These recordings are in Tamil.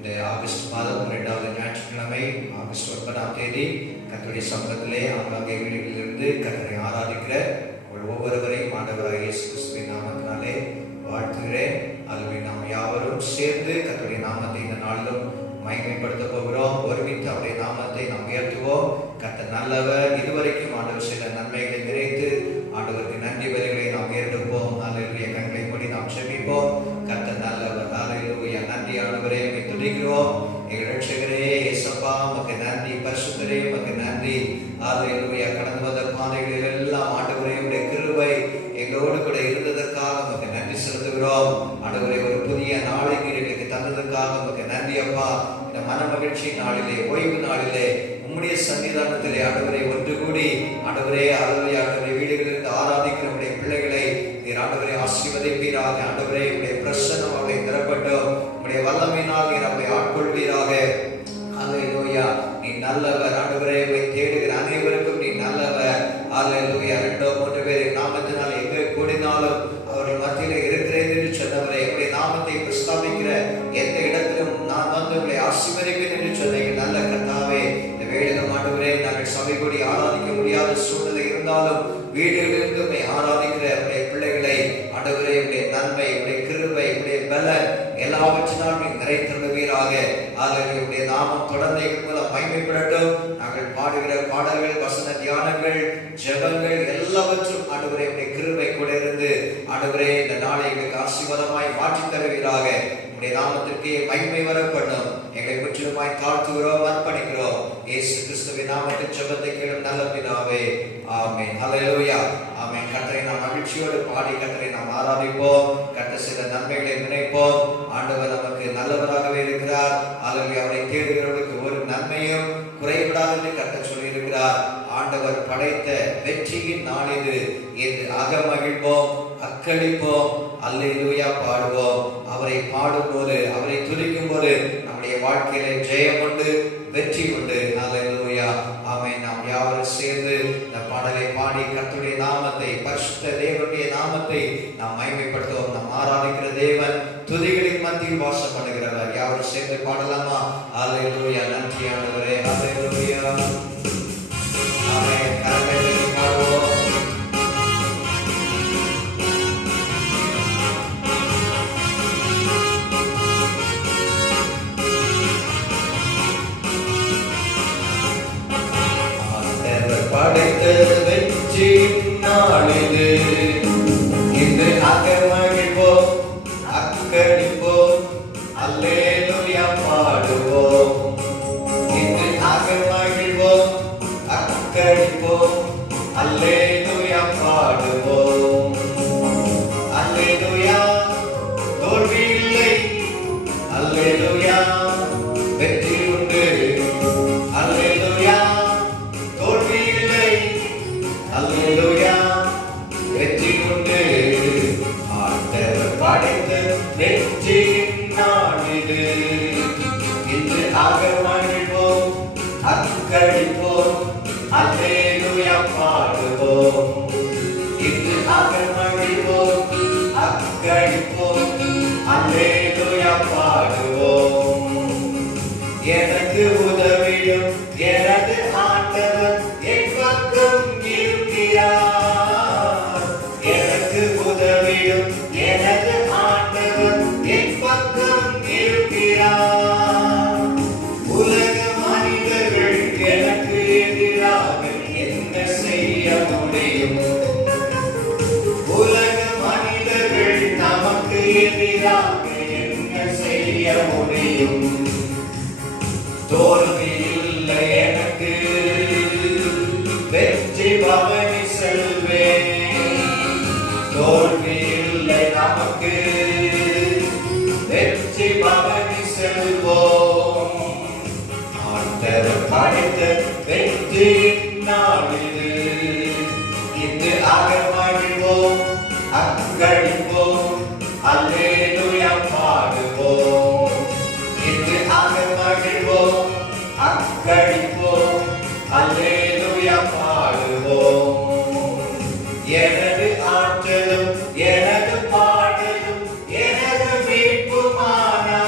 இந்த ஆகஸ்ட் மாதம் 2வது ஞாயிற்றுக்கிழமை ஆகஸ்ட் 9ஆம் தேதி கர்த்தருடைய சமூகத்திலே ஆங்காங்கே வீடுகளிலிருந்து கர்த்தரை ஆராதிக்கிற ஒவ்வொருவரையும் ஆண்டவராகிய இயேசு கிறிஸ்துவின் நாமத்தினாலே வாழ்த்துகிறேன். அதுவே நாம் யாவரும் சேர்ந்து கர்த்தருடைய நாமத்தை இந்த நாளிலும் மகிமைப்படுத்த போகிறோம். ஒருமித்து அவருடைய நாமத்தை நாம் உயர்த்துவோம். கர்த்தர் நல்லவர். இதுவரைக்கும் ஆண்டவர் சில நன்மைகளை நிறைத்து ஆண்டவருக்கு நன்றி வரிகளை நாம் ஏறெடுப்போம். ஹல்லேலூயா. கண்களை மூடி நாம் செபிப்போம். கர்த்தர் நல்லவர். ஹல்லேலூயா. நன்றி ஆண்டவரே, உம்மை துதிக்கிறோம். எங்கள் ரட்சகரே இயேசப்பா, உமக்கு நன்றி. பரிசுத்தரே உமக்கு நன்றி. ஹல்லேலூயா. கடந்து வந்த பாதைகளில் எல்லாம் ஆண்டவரே உம்முடைய கிருபை எங்களோடு கூட இருந்ததற்காக உமக்கு நன்றி செலுத்துகிறோம். ஆண்டவரே, ஒரு புதிய நாளை எங்களுக்கு தந்ததற்காக உமக்கு நன்றி அப்பா. இந்த மன மகிழ்ச்சி நாளிலே, ஓய்வு நாளிலே உம்முடைய சன்னிதானத்திலே ஆண்டவரை ஒன்று கூடி ஆண்டவரே ஆண்டவரை வீடுகளிலிருந்து ஆராதிக்கிற உடைய பிள்ளைகளை நீர் ஆண்டவரை ஆசீர்வதிப்பீராக. ஆண்டவரே, உடைய பிரசன்னம் அவளை தரப்பட்டோம். உடைய வல்லமையினால் நீர் அவளை ஆட்கொள்வீராக. ஹல்லேலூயா. நீ நல்லவர் ஆண்டவரே. உம்மை தேடுகிற அனைவருக்கும் நீ நல்லவர். ஹல்லேலூயா. 2-3 பேர் நாமத்தினால் எங்கே கூடினாலும் அவர்கள் மத்தியிலே இருக்கிறேன் என்று சொன்னவரே, உடைய நாமத்தை பிரஸ்தாபிக்கிற எந்த இடத்திலும் நான் வந்து உங்களை ஆசீர்வதிப்பேன் என்று சொன்ன நல்ல கர்த்தாவே, இந்த வேளையிலும் ஆண்டவரே நாங்கள் சபை கூடி ஆராதிக்க முடியாத சூழ்நிலை இருந்தாலும் வீடுகளிலிருந்து உம்மை ஆராதிக்கிற உடைய பிள்ளைகளை ஆண்டவரே உடைய நன்மை, உடைய கிருபை, உடைய பலன் எல்லாவற்றினால் நீ நிறைத்திருவீராக. ஹல்லேலூயா. உடைய நாமம் தொடர்ந்து எங்கள் மூலம் மகிமைப்படட்டும். நாங்கள் பாடுகிற பாடல்கள், வசன தியானங்கள், ஜெபங்கள் எல்லாவற்றும் ஆண்டவரே உடைய கிருபை கூட இருந்து ஆண்டவரே இந்த நாளை எங்களுக்கு ஆசீர்வாதமாய் மாற்றி தருவீராக. உடைய நாமத்திற்கு மகிமை வரப்படும். எங்களை முற்றிலுமாய் தாழ்த்துகிறோம், அர்ப்பணிக்கிறோம். இயேசு கிறிஸ்துவின் நாமத்தில் ஜெபத்தை கேளும் நல்ல பிதாவே. ஆமென். ஹல்லேலூயா. ஆமென். கர்த்தரை நாம் மகிழ்ச்சியோடு பாடி கர்த்தரை நாம் ஆராதிப்போம். கர்த்தர் சில நன்மைகளை நினைப்போம். ஆண்டவர் நமக்கு நல்லவராகவே இருக்கிறார். ஹல்லேலூயா. அவரை தேடுகிறவர்களுக்கு ஒரு நன்மையும் குறைபடாது என்று கர்த்தர் சொல்லியிருக்கிறார். ஆண்டவர் படைத்த வெற்றியின் நாள் இது அகமகிழ்வோம், அக்களிப்போம், அல்லேலூயா பாடுவோம். அவரை பாடும்போது, அவரை துதிக்கும் போது நம்முடைய வாழ்க்கையிலே ஜெயம் உண்டு, வெற்றி உண்டு. அல்லேலூயா. ஆமென். நாம் யாவரும் சேர்ந்து இந்த பாடலை பாடி கர்த்தருடைய நாமத்தை, பரிசுத்த தேவனுடைய நாமத்தை நாம் மகிமைப்படுத்துவோம். நாம் ஆராதிக்கிற தேவன் துதிகளின் மத்தியில் வாசம் பண்ணுகிறவர். யாவரும் சேர்ந்து பாடலாமா? அல்லேலூயா. நன்றி ஆண்டவரே. அல்லேலூயா. ஆமென். கரங்களை பாடுவோம். படைத்த வெற்றி நாளிது இது அகமகிழ்வோம், அக்களிப்போம், அல்லேலூயா பாடுவோம். இது அகமகிழ்வோம், அக்களிப்போம், அல்லேலூயா பாடுவோம். அல்லேலூயா. தோல்வி இல்லை. அல்லேலூயா. வெற்றி உண்டு. அல்லேலூயா. தோல்வி இல்லை. அல்லேலூயா. வெற்றி உண்டு. ஆண்டவர் படைத்த வெற்றியின் நாள் இது. இன்று அகமகிழ்வோம், அக்களிப்போம், அல்லேலூயா பாடுவோம். இன்று அகமகிழ்வோம், அக்களிப்போம், அல்லேலூயா பாடுவோம். எனக்கு உதவிடும் எனது ஆண்டவர் என் பக்கம் இருக்கிறார். எனக்கு உதவிடும் எனது ஆண்டவர் என் பக்கம் இருக்கிறார். உலக மனிதர்கள் எனக்கு எதிராக என்ன செய்ய முடியும்? உலக மனிதர்கள் நமக்கு எதிராக என்ன செய்ய முடியும்? தோல்வி இல்லை எனக்கு, வெற்றி பவனி செல்வேன். தோல்வி இல்லை நமக்கு, வெற்றி பவனி செல்வோம். ஆண்டவர் படைத்த வெற்றியின் நாள் இது. இன்று அகமகிழ்வோம், அக்களிப்போம், அல்லேலூயா பாடுவோம். இன்று அகமகிழ்வோம், அக்களிப்போம், அல்லேலூயா பாடுவோம். எனது ஆற்றலும் எனது பாடலும் எனது மீட்புமானார்.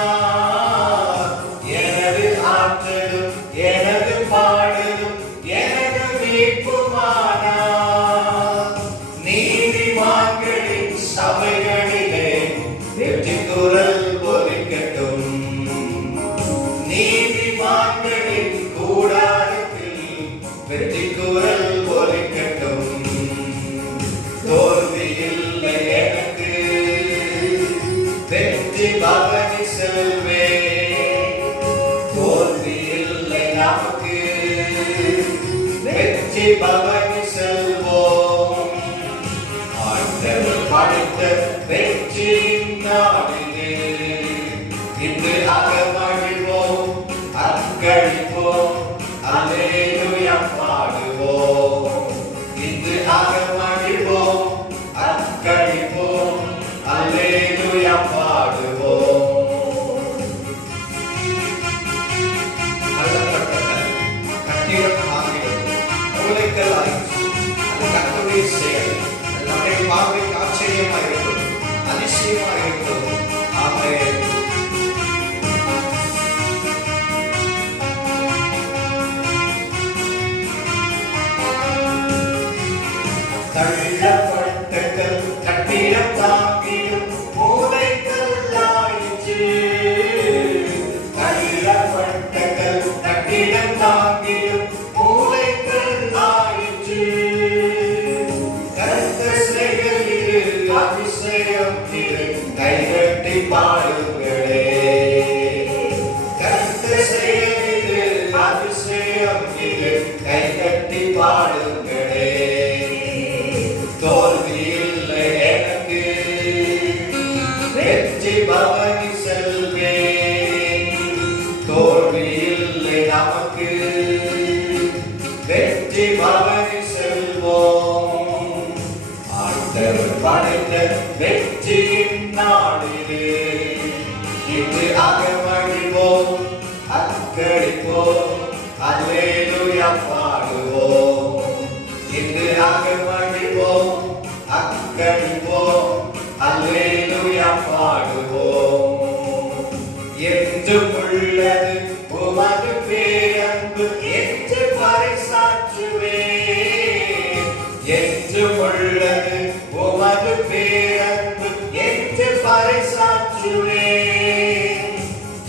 கை கட்டி பாடுங்களே. தோல்வி இல்லை எனக்கு, வெற்றி பவனி செல்வே. தோல்வி இல்லை நமக்கு, வெற்றி பவனி செல்வோம். ஆண்டவர் படைத்த வெற்றியின் நாளிலே இன்று அகமகிழ்வோம், அக்களிப்போம், அல்லேலூயா பாடுவோம். இன்று அகமகிழ்வோம், அக்களிப்போம், அல்லேலூயா பாடுவோம். என்றும் உள்ளது உமது பேரன்பு என்று பறைசாற்றுவேன். என்றும் உள்ளது உமது பேரன்பு என்று பறைசாற்றுவேன்.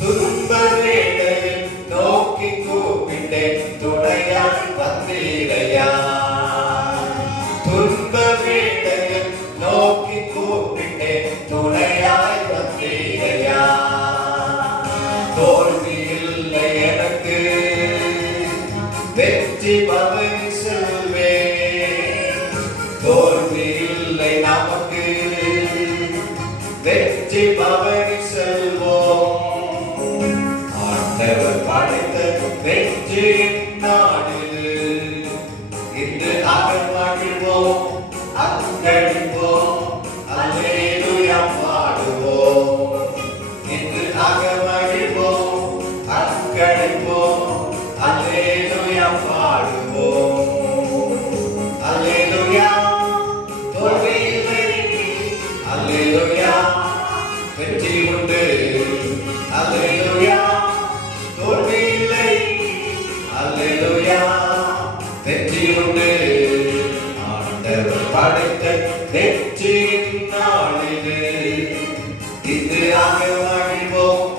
துன்ப வேளையில் நோக்கி கூப்பிட்டேன், துணையாய் வந்தீரையா. துன்ப வேளையில் நோக்கி கூப்பிட்டேன், துணையாய் வந்தீரையா. தோல்வி இல்லை எனக்கு, வெற்றி பவனி செல்வேன். தோல்வி இல்லை நமக்கு, வெற்றி பவனி செல்வோம். ஆண்டவர் படைத்த வெற்றியின் நாடு இன்று அகமகிழ்வோம், அக்களிப்போம், அல்லேலூயா பாடுவோம். இன்று அகமகிழ்வோம், அக்களிப்போம், அல்லேலூயா பாடுவோம். அல்லேலூயா. தோல்வி இல்லை, அல்லேலூயா. வெற்றி உண்டு, அல்லேலூயா. தோல்வி இல்லை, அல்லேலூயா. வெற்றி உண்டு. ஆண்டவர் படைத்த வெற்றியின் நாளிலே இன்று அகமகிழ்வோம்,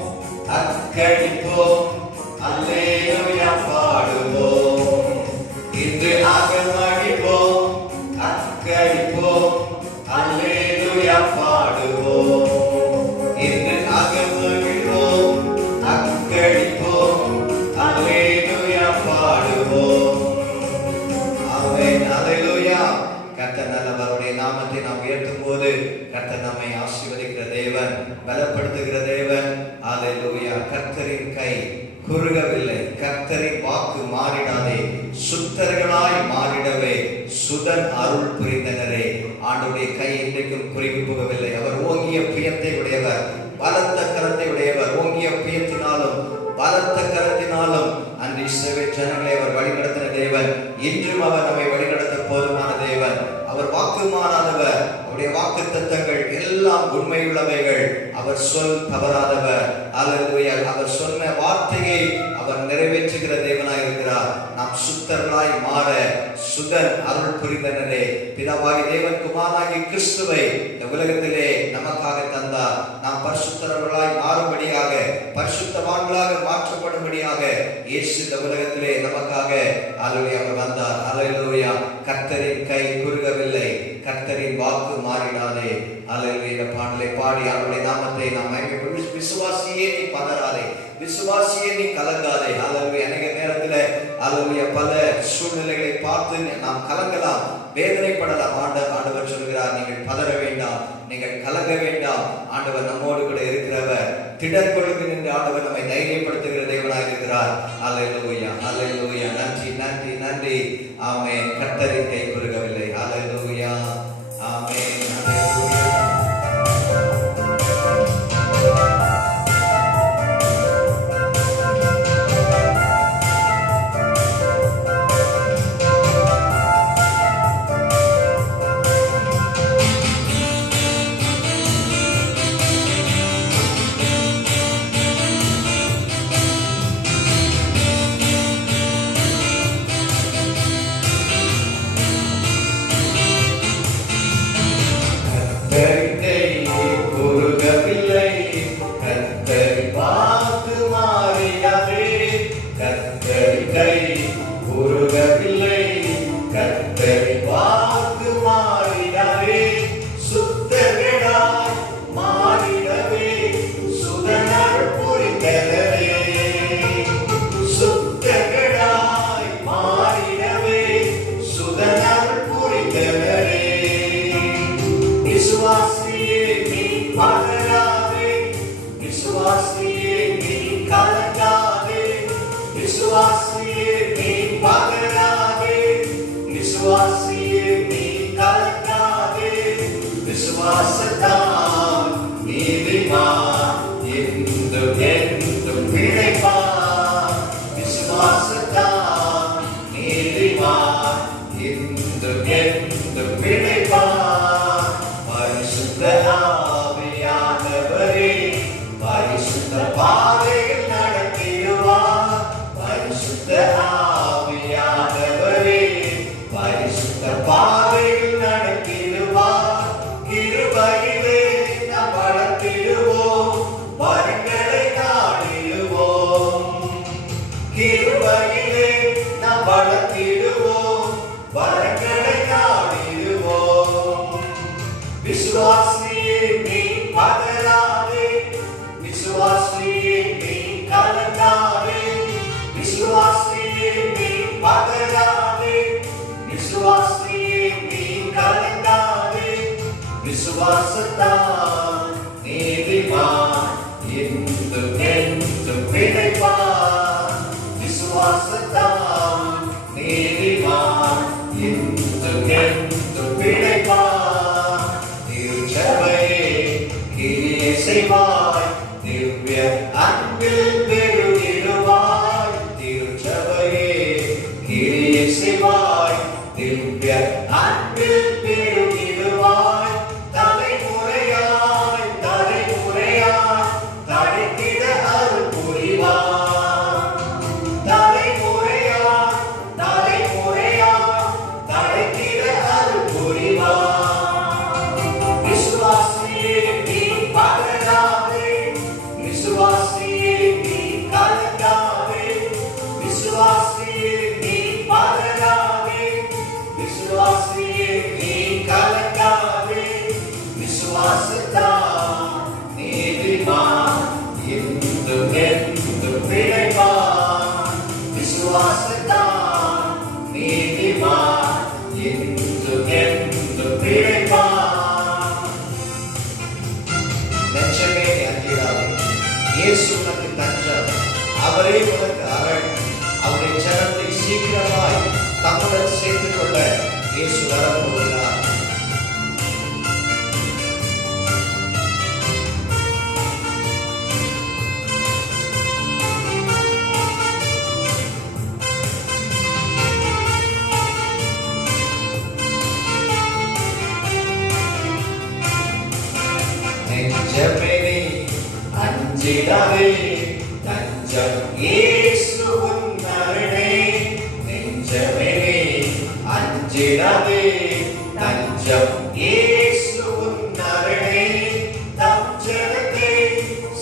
அக்களிப்போம், அல்லேலூயா பாடுவோம். இன்று அகமகிழ்வோம், அக்களிப்போம், அல்லேலூயா பாடுவோம். இன்று அகமகிழ்வோம், அக்களிப்போம், அல்லேலூயா பாடுவோம். ஆமென். அல்லேலூயா. கர்த்தர் நல்லவருடைய நாமத்தை நாம் உயர்த்தும் போது கர்த்தர் நம்மை ஆசீர்வதிக்கிற தேவன், பலப்படுத்துகிற தேவன். அல்லேலூயா. கர்த்தரின் கை குறுகவில்லை, கர்த்தரின் வாக்கு மாறிடாதே, சுத்தர்களாய் மாறிடவே சுதன் அருள் புரிந்தனரே. ஆண்டவருடைய கை இன்றைக்கும் குறுகி போகவில்லை. அவர் ஓங்கிய புயத்தை உடையவர், பலத்த கரத்தை உடையவர். ஓங்கிய புயத்தினாலும் பலத்த கரத்தினாலும் அன்று இஸ்ரவேல் ஜனங்களை அவர் வழிநடத்தின தேவன். இன்றும் அவர் நம்மை வழிநடத்த போதுமான தேவன். அவர் வாக்கு மாறாதவர். அவருடைய வாக்கு தத்தங்கள் எல்லாம் உண்மையுள்ளவைகள். அவர் சொல் தவறாதவர். அல்லேலூயா. அவர் சொன்ன வார்த்தையை அவர் நிறைவேற்றுகிற தேவனாய் இருக்கிறார். நாம் சுத்தர்களாய் மாற சுதன் அருள் புரிந்தனரே. பிதாவாகி தேவன் குமாரனாகி கிறிஸ்துவை இந்த உலகத்திலே நமக்காக தந்தார். நாம் பரிசுத்தர்களாய் மாறும்படியாக, பரிசுத்தவான்களாக மாற்றப்படும்படியாக இயேசு இந்த உலகத்திலே நமக்காக அல்லேலூயா அவர் வந்தார். அல்லேலூயா. கர்த்தரின் கை குறுகவில்லை, கர்த்தரின் வாக்கு மாறிடாதே. அல்லேலூயா. இந்த பாடலை பாடி அவருடைய நாமத்தை நாம் மகிமைப்படுத்தி, விசுவாசியே நீ பதறாதே, விசுவாசியே நீ கலங்காதே. அல்லேலூயா. அநேக நேரத்தில் அல்லேலூயா பல சூழ்நிலைகளை பார்த்து நாம் கலங்கலாம், வேதனைப்படலாம். ஆண்டவர் சொல்கிறார், நீங்கள் பதற வேண்டாம், நீங்கள் கலங்க வேண்டாம். ஆண்டவர் நம்மோடு கூட இருக்கிறவர். திடற்கொழுக்கு நின்று ஆண்டவர் நம்மை தைரியப்படுத்துகிற தேவனாக இருக்கிறார். அல்லேலூயா. அல்லேலூயா. நன்றி, நன்றி, நன்றி. ஆமென். கர்த்தரின் கை குறுகவில்லை. அல்லேலூயா. ஆமென். அல்லேலூயா. வரங்களை நாடிடுவோம். விசுவாசியே நீ பதறாதே, விசுவாசியே நீ கலங்காதே, விசுவாசியே நீ பதறாதே, விசுவாசியே நீ கலங்காதே. விசுவாசத்தால் நீதிமான் என்றும் என்றும் பிழைப்பான். விசுவாசத்தால் நீதிமான் என்றும் என்றும் பிழைப்பான். திருச்சபையே கிரியை செய்வாய், திவ்ய அன்பில் பெருகிடுவாய். திருச்சபையே கிரியை செய்வாய், திவ்ய அன்பில் பெருகிடுவாய். தலைமுறையாய் தலைமுறையாய் தழைத்திட அருள் புரிவாய். தலைமுறையாய் தலைமுறையாய் தழைத்திட அருள் புரிவாய். விசுவாசியே நீ பதறாதே, விசுவாசியே நீ கலங்காதே, விசுவாசியே நீ பதறாதே, விசுவாசியே நீ கலங்காதே. விசுவாசத்தால் நீதிமான் என்றும் என்றும் பிழைப்பான். விசுவாசத்தால் நீதிமான் என்றும் என்றும் பிழைப்பான். நெஞ்சமே அஞ்சிடாதே, இயேசு உனக்கு தஞ்சம், அவரே உனக்கு அரண். அவருடைய ஜனத்தை சீக்கிரமாய் தம்முடன் சேர்த்துக் கொள்ள இயேசு வரப்போகிறார். நெஞ்சமே நீ அஞ்சிடாதே, தஞ்சம் இயேசு உன் அரணே. நெஞ்சமே நீ அஞ்சிடாதே, தஞ்சம் இயேசு உன் அரணே. தம் ஜனத்தை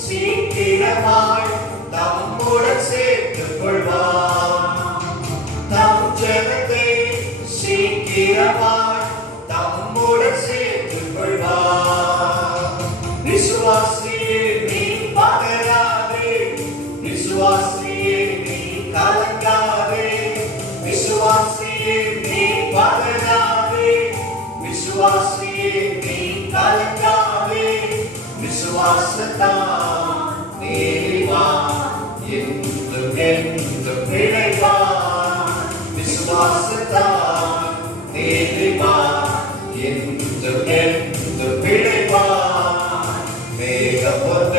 சீக்கிரமாய் தம்முடன் சேர்த்துக் கொள்வார். தம் ஜனத்தை சீக்கிரமாய் தம்முடன் சேர்த்துக் கொள்வார். விசுவாசியே நீ பதறாதே, விசுவாசியே நீ கலங்காதே, விசுவாசியே நீ பதறாதே, விசுவாசியே நீ கலங்காதே. விசுவாசத்தால் நீதிமான் என்றும் என்றும் பிழைப்பான். விசுவாசத்தால் நீதிமான் என்றும் என்றும் பிழைப்பான். மேகம் போன்ற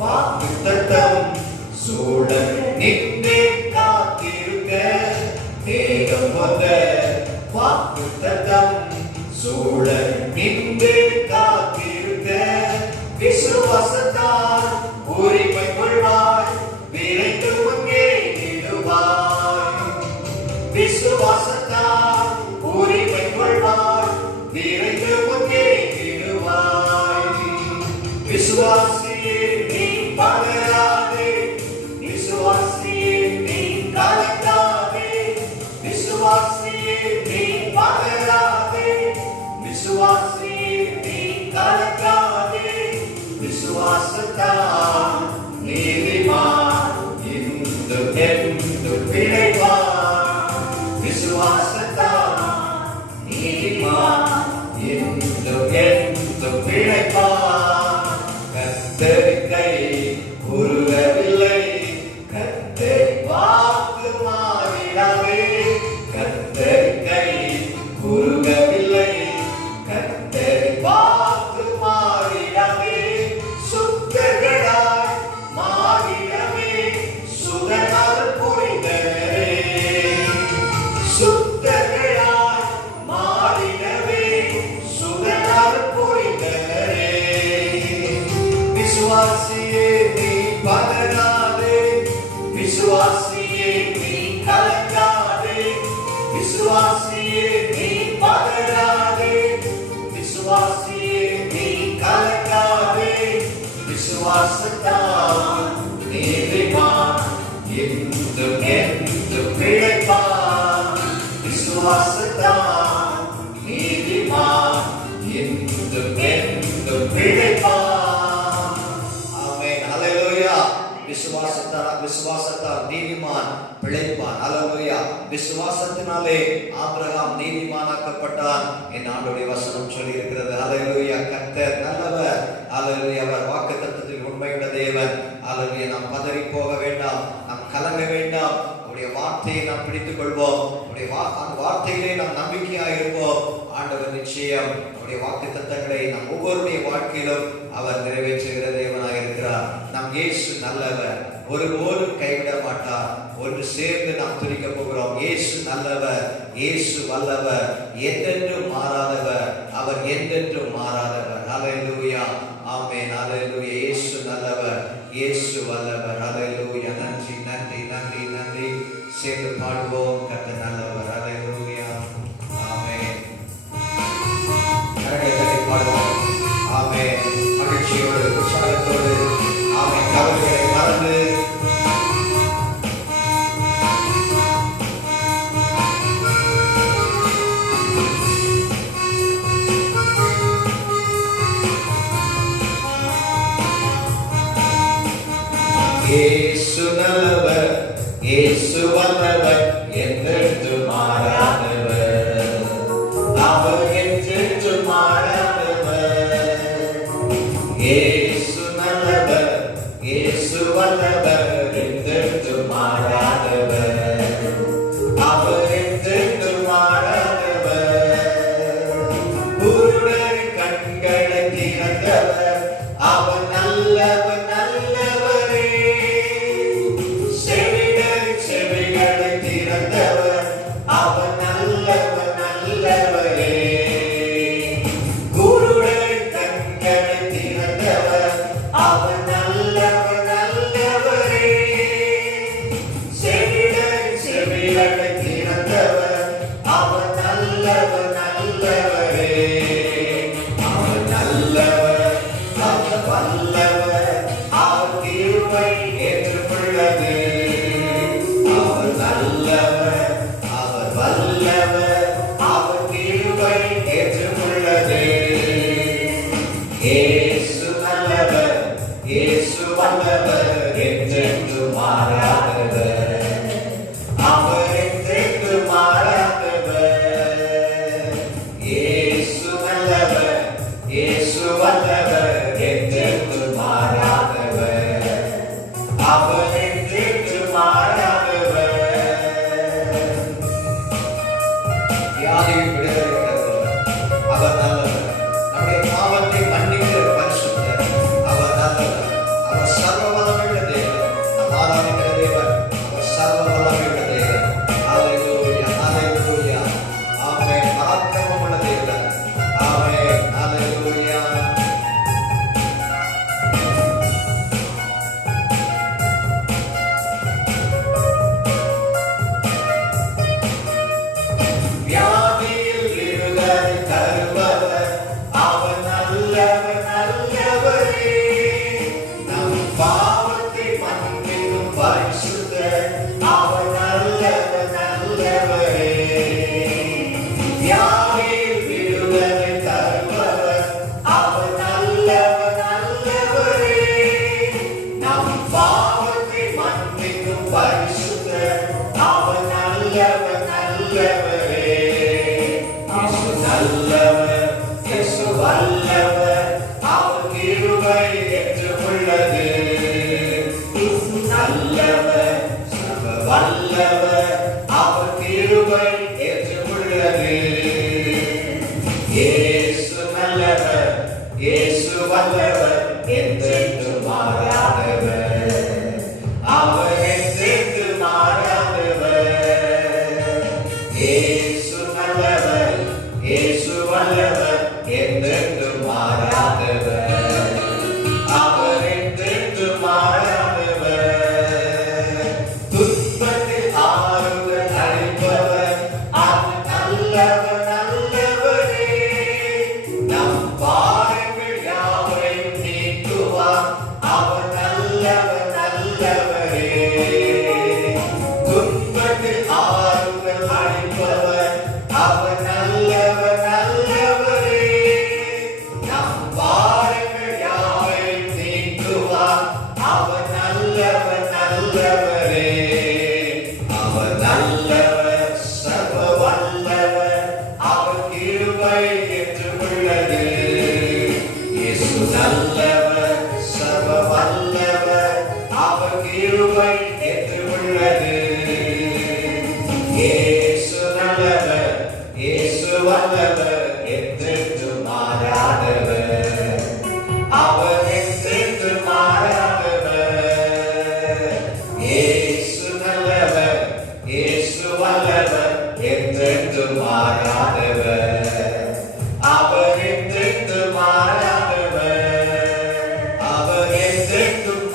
வாக்குத்தத்தம் சூழ நின்றே காத்திருக்க. மேகம் போன்ற வாக்குத்தத்தம் சூழ நின்றே காத்திருக்க. விசுவாசத்தால் உரிமை கொள்வாய், விரைந்து முன்னே இடுவாய். விசுவாசத்தால் உரிமை கொள்வாய், விரைந்து முன்னே இடுவாய். விசுவாசியே நீ பதறாதே, விசுவாசியே நீ கலங்காதே, விசுவாசியே நீ பதறாதே, விசுவாசியே நீ கலங்காதே. விசுவாசத்தால் நீதிமான் என்றும் என்றும் பிழைப்பான். விசுவாசத்தால் நீதிமான் என்றும் என்றும் பிழைப்பான். கர்த்தரை உருகவில்லை, கர்த்தர் வாக்கு மாறிடாதே. கர்த்தரை உருகவில்லை, கர்த்தர் வாக்கு மாறிடாதே. சுத்தர்களாய் மாறிடவே சுதனால் புரிந்தனரே. சுத்தர்களாய் மாறிடவே சுதனால் புரிந்தனரே. விசுவாசியே நீ பதறாதே, விசுவாசியே நீ கலங்காதே, விசுவாசியே நீ பதறாதே, விசுவாசியே நீ கலங்காதே. விசுவாசத்தால் நீதிமான் என்றும் என்றும் பிழைப்பான். விசுவாச விசுவாசத்தால் நீதிமான் பிழைப்பான். அல்லேலூயா. விசுவாசத்தினாலே ஆபிரகாம் நீதிமானாக்கப்பட்டான். என் ஆண்டவருடைய வசனம் சொல்லி இருக்கிறது. அல்லேலூயா. கர்த்தர் நல்லவர். அல்லேலூயா. அவர் வாக்குத்தத்தத்தில் உண்மையுள்ள தேவன். அல்லேலூயா. நாம் பதறி போக வேண்டாம், நாம் கலங்க வேண்டாம். உடைய வார்த்தையை நாம் பிடித்துக் கொள்வோம். அந்த வார்த்தையிலே நாம் நம்பிக்கையாக இருப்போம். ஆண்டவர் நிச்சயம் அவருடைய வாக்கு தத்தங்களை நம் ஒவ்வொருடைய வாழ்க்கையிலும் அவர் நிறைவேற்றுகிற தேவனாக இருக்கிறார். நம் இயேசு நல்லவர், ஒருபோதும் கைவிட மாட்டார். ஒன்று சேர்ந்து நாம் துதிக்க போகிறோம். இயேசு நல்லவர், இயேசு வல்லவர், என்றென்றும் மாறாதவர், அவர் என்றென்றும் மாறாதவர். அல்லேலூயா. ஆமென். அல்லேலூயா. இயேசு நல்லவர், இயேசு வல்லவர். அல்லேலூயா. நன்றி நன்றி நன்றி நன்றி. சேர்ந்து பாடுவோம். கர்த்தர் நல்லவர். அல்லேலூயா. ஆமென். கரங்களை தட்டி பாடுவோம். ஆமென். மகிழ்ச்சியோடு, உற்சாகத்தோடு, ஆமென். கவலைகளை மறந்து இயேசு நல்லவர், இயேசு வல்லவர், என்றென்றும் மாறாதவர், அவர் என்றென்றும் மாறாதவர். இயேசு நல்லவர், இயேசு வல்லவர், என்றென்றும் மாறாதவர், அவர் என்றென்றும் மாறாதவர். குருடர் கண்களை திறந்தவர், அவர் நல்லவர். துன்பத்தில் நல்லவரே, அவர் நல்லவர், சர்வ வல்லவர், அவர் கிருபை என்று உள்ளது. இயேசு நல்லவர், சர்வ வல்லவர், அவர் கிருபை என்று உள்ளது. இயேசு நல்லவர், இயேசு வல்லவர், என்றென்று மாறாதவர், அவர் என்றென்று மாறாதவர். இயேசு நல்லவர், இயேசு வல்லவர், என்றென்று மாறாதவர், அவர் என்றென்று மாறாதவர், அவர் என்றென்றும்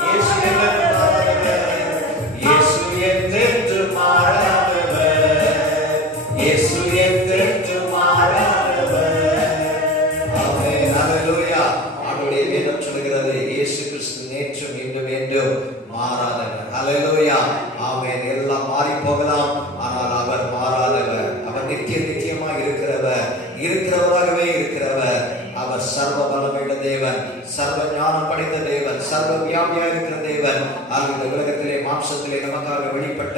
இயேசு என்றென்று மாறாதவர், இயேசு என்றென்று மாறாதவர். ஆமென். ஹல்லேலூயா. ஆண்டவருடைய வேதம் சொல்கிறது, இயேசு கிறிஸ்து நேற்றும் இன்றும் என்றும் மாறாதவர். ஹல்லேலூயா. ஆமென். எல்லாம் மாறி போகலாம், ஆனால் அவர் மாறாதவர். அவர் நித்தியமாக இருக்கிறவராகவே இருக்கிறவர். அவர் சர்வ பலமுள்ள தேவன், சர்வ ஞானம் படைத்த தேவன், சர்வ வியாபியா இருக்கிற தேவன். இந்த உலகத்திலே மாம்சத்திலே நமக்காக வெளிப்பட்ட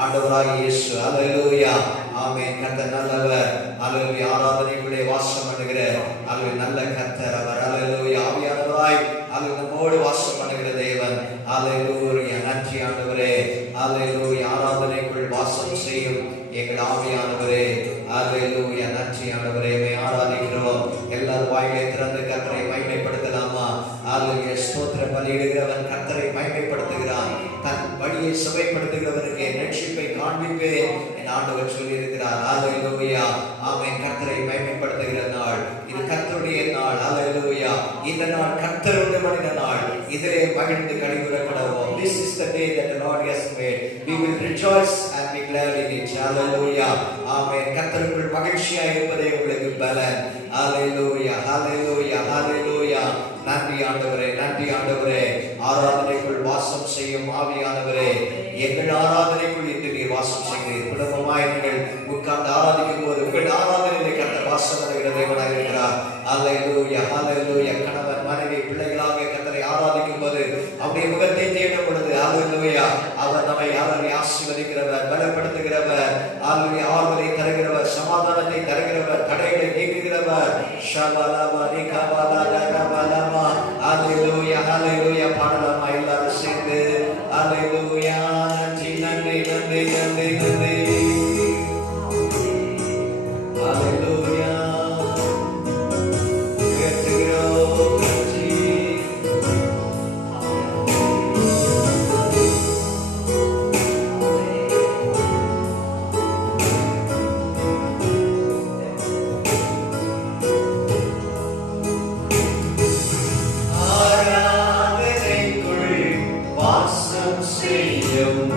ஆண்டவராகிய இயேசு. ஹல்லேலூயா. ஆமென். கர்த்தர் நல்லவர். ஹல்லேலூயா. ஆராதனைக்குள்ளே வாசம் பண்ணுகிற நல்ல கர்த்தர் அவர். ஹல்லேலூயா. ஆவியானவராய் நம்மோடு வாசம் பண்ணுகிற தேவன். ஹல்லேலூயா. நன்றி ஆண்டவரே. ஹல்லேலூயா. ஆராதனைக்குள் வாசம் செய்யும் எங்கள் ஆவியானவரே. ஹல்லேலூயா. நன்றி ஆண்டவரே. ஆராதிக்கிறோம். எல்லாரும் வாயிலை திறந்து கர்த்தரை மகிமைப்படுத்தலாமா? ஹல்லேலூயா. ஸ்தோத்திர பலியிடுகிறவன் கர்த்தரை மகிமைப்படுத்துகிறான். தன் வழியை சுவைப்படுத்துகிறவனுக்கு ரட்சிப்பை காண்பிப்பேன் என் ஆண்டவர் சொல்லி இருக்கிறார். ஹல்லேலூயா. ஆமென். கர்த்தரை மகிமைப்படுத்துகிற நாள் இது, கர்த்தருடைய நாள். ஹல்லேலூயா. இந்த நாள் கர்த்தருடைய மனித நாள். இதிலே மகிழ்ந்து களிகூர கடவோம். This is the day that the Lord has made. We will rejoice and be glad in it. Hallelujah. ஆமென். கர்த்தருக்குள் மகிழ்ச்சியாய் இருப்பதே உங்களுக்கு பலன். ஹல்லேலூயா. ஹல்லேலூயா. ஹல்லேலூயா. நன்றி ஆண்டவரே, நன்றி ஆண்டவரே. ஆராதனைக்குள் வாசம் செய்யும் ஆவியானவரே, எங்கள் ஆராதனைக்குள் இன்று நீர் வாசம் செய்கிறீர். குடும்பமாய் நீங்கள் உட்கார்ந்து ஆராதிக்கும் போது உங்கள் ஆராதனையிலே கர்த்தர் வாசம் பண்ணுகிற தேவனாக இருக்கிறார். ஹல்லேலூயா. ஹல்லேலூயா. கணவன் மனைவி பிள்ளைகளாக கர்த்தரை ஆராதிக்கும் போது அவருடைய முகத்தை தேடும் பொழுது ஹல்லேலூயா, அவர் நம்மை ஆசீர்வதிக்கிறவர், பலப்படுத்துகிறவர், ஆறுதலை தருகிறவர், சமாதானத்தை தருகிறவர், தடைகளை நீக்குகிறவர். ஹல்லேலூயா. ஹல்லேலூயா. பாடலாமா எல்லாரும் சேர்ந்து? ஹல்லேலூயா. நன்றி நன்றி நன்றி நன்றி நன்றி. ஹல்லேலூயா. கேட்கிறோம். நன்றி. வாசம் செய்யும்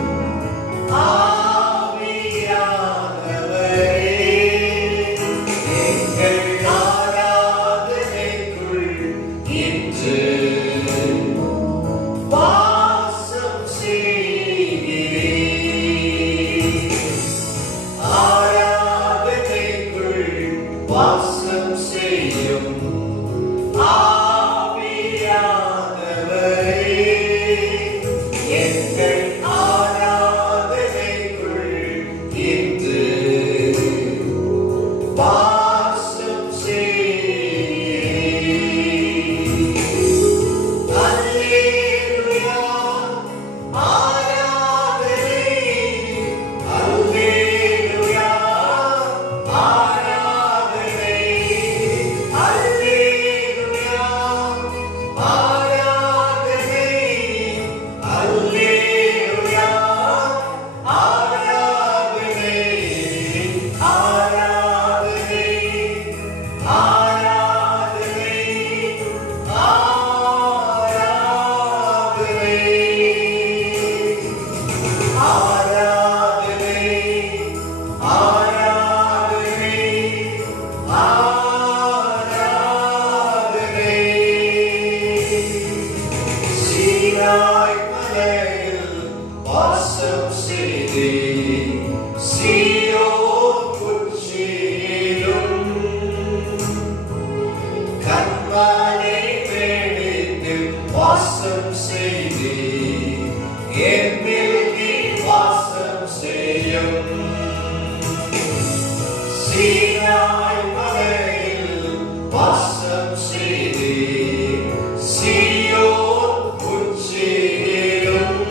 ஆவியானவரே, எங்கள் ஆராதனைக்குள் இன்று வாசம் செய்கிறீர். ஆராதனைக்குள் வாசம் செய்யும் ஆவியானவரே, எங்கள் ஆராதனைக்குள் இன்று வாசம் செய்கிறீர். அல்லேலூயா. ஆராதனை. அல்லேலூயா. ஆராதனை. அல்லேலூயா. ஆராதனை. அல்லேலூயா. ஆராதனை. ஆராதனை. ஆராதனை. ஆராதனை. ஆராதனை. ஆராதனை. சீனாய் மலையில் வாசம் செய்து சீயோன் உச்சியிலும் கண்மலை மேடத்தில் வாசம் செய்து என்னில் நீ வாசம் செய்யும். சீனாய் மலையில் வாசம் செய்தீர், சீயோன் உச்சியிலும்.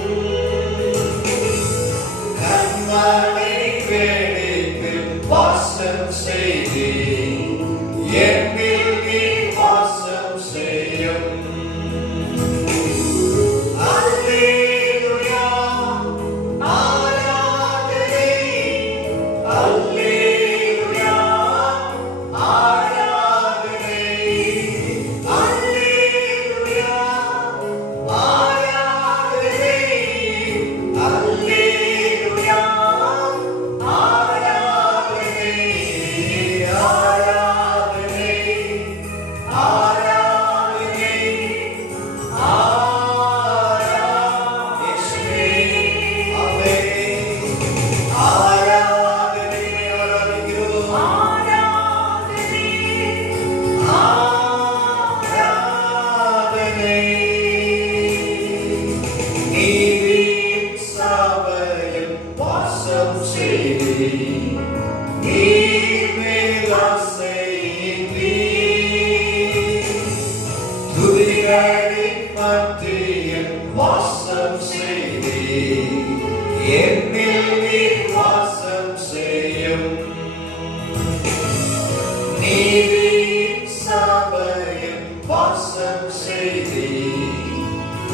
கண்மலை வேடிப்பில் வாசம் செய்தீர், என்னில் நீ வாசம் செய்யும். அல்லேலூயா, ஆராதனை. அல்லேலூயா, ஆராதனை. அல்லேலூயா, ஆராதனை. அல்லேலூயா, ஆராதனை. ஆராதனை, ஆராதனை, இயேசுவே. ஆமென். ஆராதனை, ஆராதிக்கிறோம். ஆராதனை. நீரின் சபையில் வாசம் செய்தீர், நீர் மேல் ஆசையின்றீர். துதிகளின் மத்தியில் வாசம் செய்தீர், என்னில் நீர் வாசம் செய்யும். நீரின் சபையில் வாசம் செய்தீர்,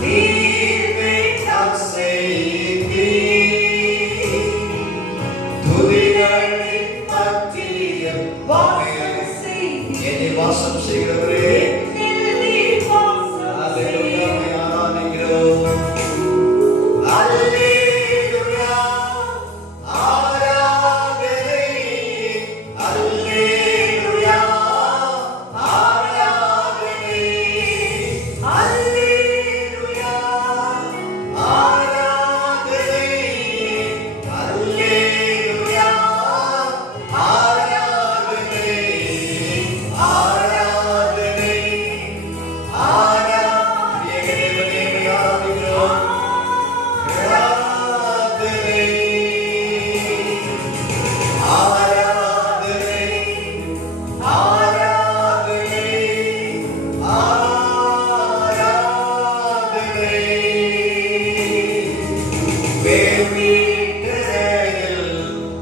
நீர் மேல் ஆசையின்றீர். துதிகளின் மத்தியில் வாசம் செய்தீர், என்னை வாசம் செய்கிறவரே. அல்லேலூயா, ஆராதிக்கிறோம். அல்லேலூயா, ஆராதனை. அல்லேலூயா, ஆராதனை. அல்லேலூயா, ஆராதனை. அல்லேலூயா, ஆராதனை. ஆராதனை,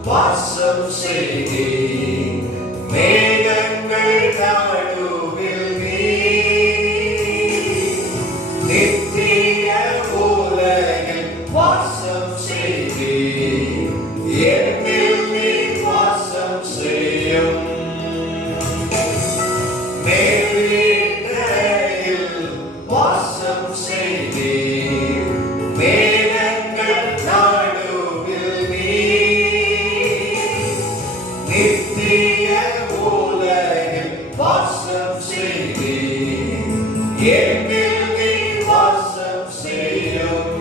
வாசம் செய்தீர், மேகங்கள் நடுவில் நீர். நித்திய உலகில் வாசம் செய்தீர், என்னில் நீர் வாசம் செய்யும். மேல்வீட்டையில் வாசம் செய்தீர், மேகங்கள் நடுவில் நீர். நித்திய உலகில் வாசம் செய்தீர், என்னில் நீர் வாசம் செய்யும்.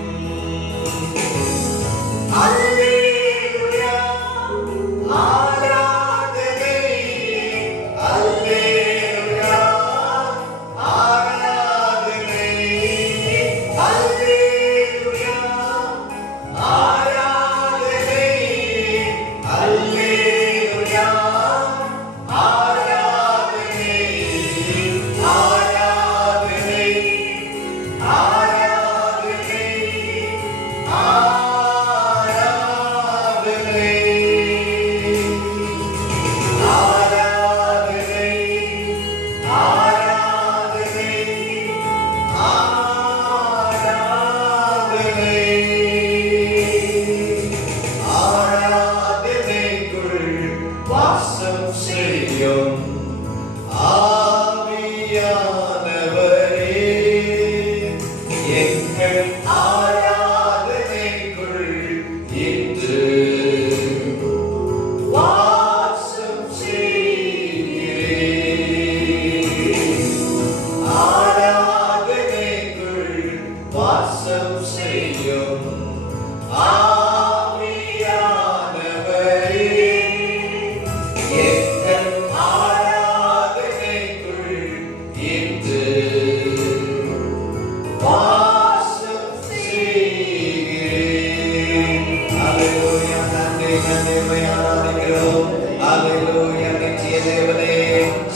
நன்றி உம்மை ஆராதிக்கிறோம். ஹalleluya நித்திய தேவனே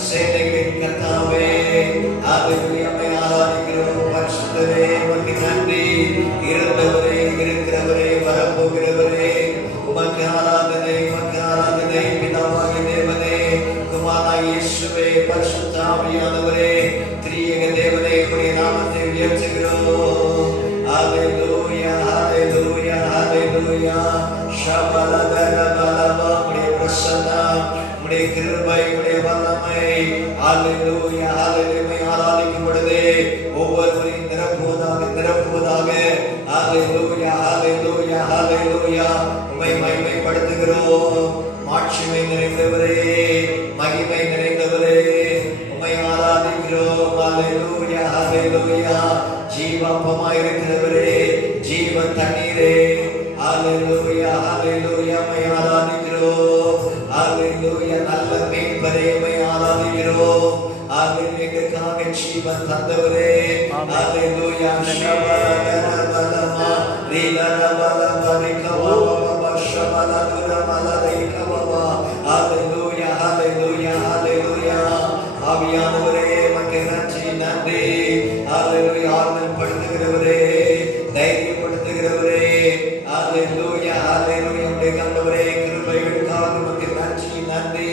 சேனைகளின் கர்த்தாவே ஹalleluya உம்மை ஆராதிக்கிறோம். பரிசுத்தரே உமக்கு நன்றி. இருந்தவரே இருக்கிறவரே வரப்போகிறவரே உமக்கு ஆராதனை உமக்கு ஆராதனை. பிதாவாகிய தேவனே குமாரனாகிய இயேசுவே பரிசுத்த ஆவியானவரே திரியேக தேவனே உம்முடைய நாமத்தை உயர்த்துகிறோம். ஹalleluya ஹalleluya ஹalleluya. ஷபலதரபலபா உம்முடைய பிரசன்னம் உம்முடைய கிருபை உம்முடைய வல்லமை ஹalleluya ஹalleluya ஆராதிக்கும் பொழுதே ஒவ்வொருவரையும் நிரப்புவதாக நிரப்புவதாக. ஹalleluya ஹalleluya ஹalleluya. உம்மை மகிமைப்படுத்துகிறோம். மாட்சிமை நிறைந்தவரே மகிமை நிறைந்தவரே உம்மை ஆராதிக்கிறோம். ஹalleluya ஹalleluya. ஜீவப்பமாய் இருக்கிறவரே ஜீவ தண்ணீரே ஹalleluya ஹalleluya உம்மை ஆராதிக்கிறோம். ஹalleluya நல்ல மேய்ப்பரே உம்மை ஆராதிக்கிறோம். ஹalleluya எங்களுக்காக ஜீவன் தந்தவரே ஹalleluya. ஷபலதரபலமா ரிதரபலபரிகவா ஷபலதுரமலரைகவா ஹalleluya ஹalleluya ஹalleluya. ஆவியானவரே உமக்கு நன்றி நன்றி. ஹalleluya ஆறுதல் படுத்துகிறவரே தைரியப்படுத்துகிறவரே ஹalleluya ஹalleluya. உம்முடைய கண்டவரே கிருபைகளுக்காக உமக்கு நன்றி நன்றி.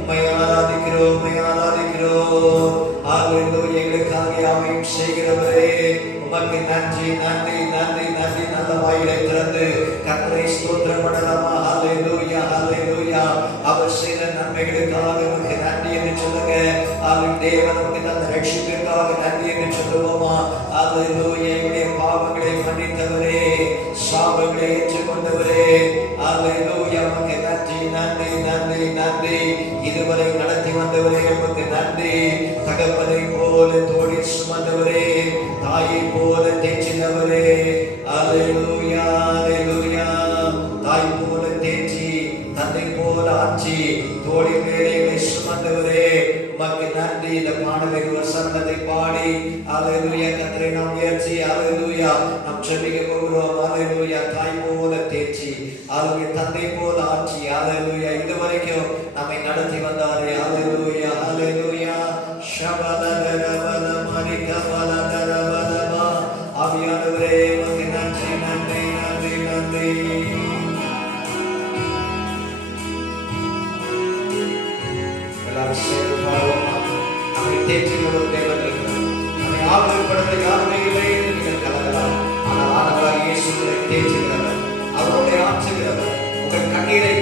உம்மை ஆராதிக்கிறோம் உம்மை ஆராதிக்கிறோம். ஹalleluya எங்களுக்காக யாவையும் செய்கிறவரே உமக்கு நன்றி நன்றி நன்றி நன்றி. நல்ல வாயிலை திறந்து கர்த்தரை ஸ்தோத்திரம் பண்ணலாமா? ஹalleluya ஹalleluya. அவர் செய்த நன்மைகளுக்காக உமக்கு நன்றி என்று சொல்லுங்க. தேவன் நமக்கு தந்த ரட்சிப்பிற்காக நன்றி என்று சொல்லுவோமா? ஹalleluya. எங்களுடைய பாவங்களை மன்னித்தவரே சாபங்களை ஏற்றுக்கொண்டவரே ஹalleluya உமக்கு நன்றி நன்றி நன்றி நன்றி. இதுவரை நடத்தி வந்தவரே உமக்கு நன்றி. தகப்பனை போல தோழி சுமந்தவரே தாயை போல தேற்றினவரே ஹalleluya ஹalleluya. தாய் போல தேற்றி தந்தை போல ஆட்சி தோழி மேலே சுமந்தவரே உமக்கு நன்றி. இந்த பாடலின் வசனத்தை பாடி ஹalleluya கர்த்தரை நாம் உயர்த்தி ஹalleluya நாம் ஜெபிக்க போகிறோம். ஹalleluya தாய் போல தேற்றி ஹalleluya தந்தை போல ஆட்சி ஹalleluya இதுவரைக்கும் நம்மை நடத்தி வந்தாரே ஹalleluya ஹalleluya. ஷபலதரபலமரிகவலதரபலமா ஆவியானவரே உமக்கு நன்றி நன்றி நன்றி நன்றி. எல்லாரும் சேர்ந்து பாடுவோமா? நம்மை தேற்றினவர் தேவன் இருக்கிறார். நம்மை ஆறுதல்படுத்த யாருமே இல்லை என்று நீங்கள் கலங்கலாம். ஆனால் ஆண்டவராகிய இயேசு உங்களை தேற்றுகிறவர் அவருடைய ஆற்றுகிறவர் உங்கள் கண்ணீரை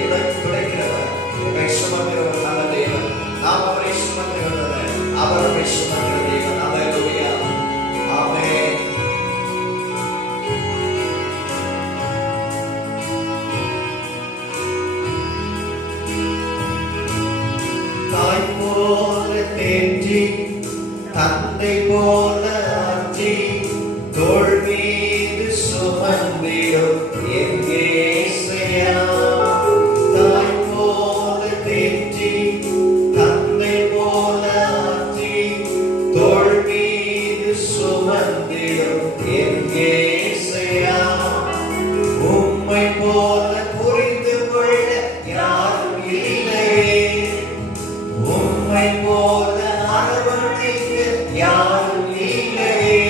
துடைக்கிறவர் உங்களை சுமக்கிறவர் நல்ல தேவன். நாம் அவரை சுமக்கிறவர் அவரை சுமக்கிற தேவன். ஹalleluya ஆமென். தாய் போல தேற்றி தந்தை போல ஆற்றி தோள் மீது சுமந்திடும் என் இயேசையா. தாய் போல தேற்றி தந்தை போல ஆற்றி தோள் மீது சுமந்திடும் என் இயேசையா. உம்மை போல புரிந்து கொள்ள யாரும் இல்லையே. உம்மை போல அரவணைக்க யாரும் இல்லையே.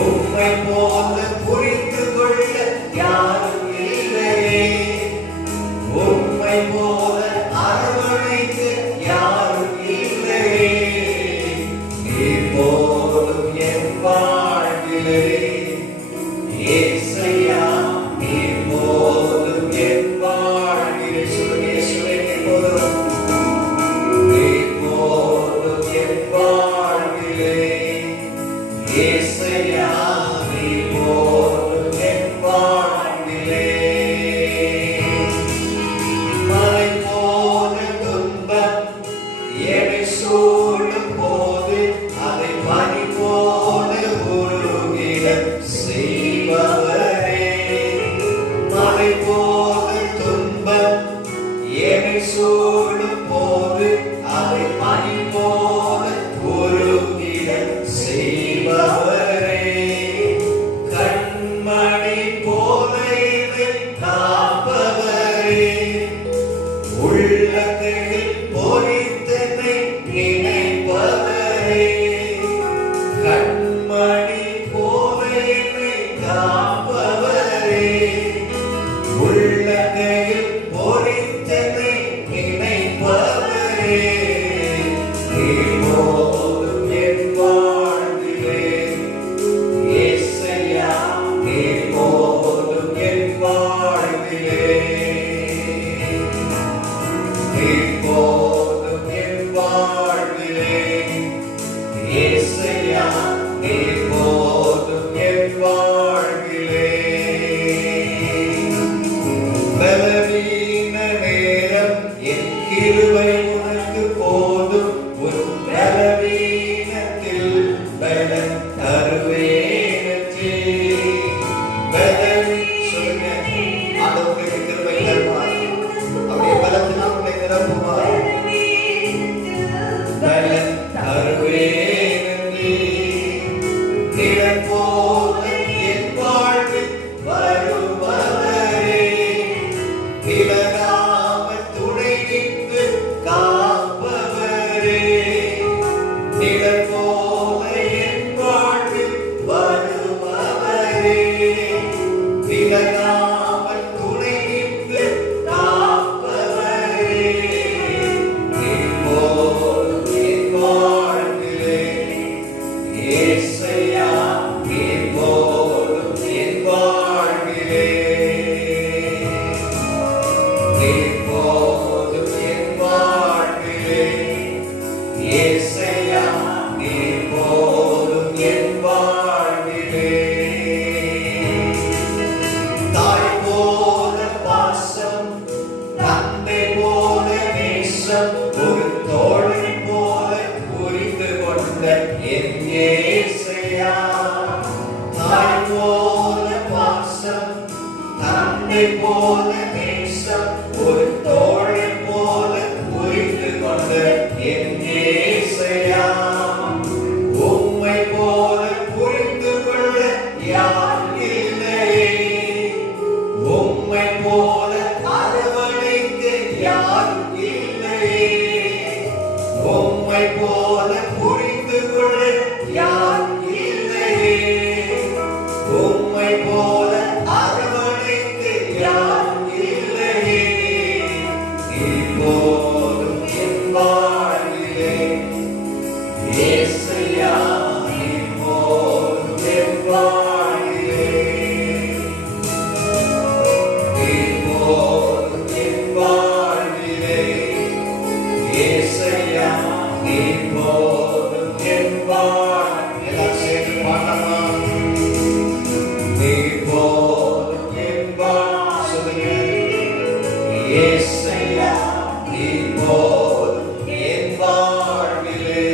உம்மை போல புரிந்து கொள்ள யாரும் இல்லையே. உம்மை போல அரவணைக்க யாரும் இல்லையே. நீர் போலும் என் வாழ்விலே இயேசையா. நீர் போலும் என் வாழ்விலே சொல்லுங்க இயேசுவே நீர் போலும். நீர் போலும் என் வாழ்விலே இயேசையா. நீர் போலும் என் வாழ்விலே. மலை போல துன்பம் என்னை சூழும் போது அதை பனி போல உருகிட செய்பவரே. மலை போல துன்பம் என்னை சூழும் போது அதை பனி போல உருகிட செய்பவரே. கண்மணி போல என்னை காப்பவரே. தந்தை போல நேசம் ஒரு தோழை போல புரிந்து கொண்ட என் இயேசையா, உம்மை போல புரிந்து கொள்ள யார் இல்லையே, உம்மை போல அரவணைக்க யார் இல்லையே, உம்மை போல புரிந்து கொள்ள யார் இல்லையே, உம்மை போல அரவணைக்க யார் இல்லையே. இப்போதும் என் வாழ்விலே இயேசையா, இப்போதும் என் வாழ்விலே, இப்போதும் என் வாழ்விலே இயேசையா, இப்போதும் என் வாழ்விலே. எல்லாம் சேர்ந்து பாடலாமா? இப்போதும் என் வாழ்விலே இயேசையா, இப்போதும் என் வாழ்விலே.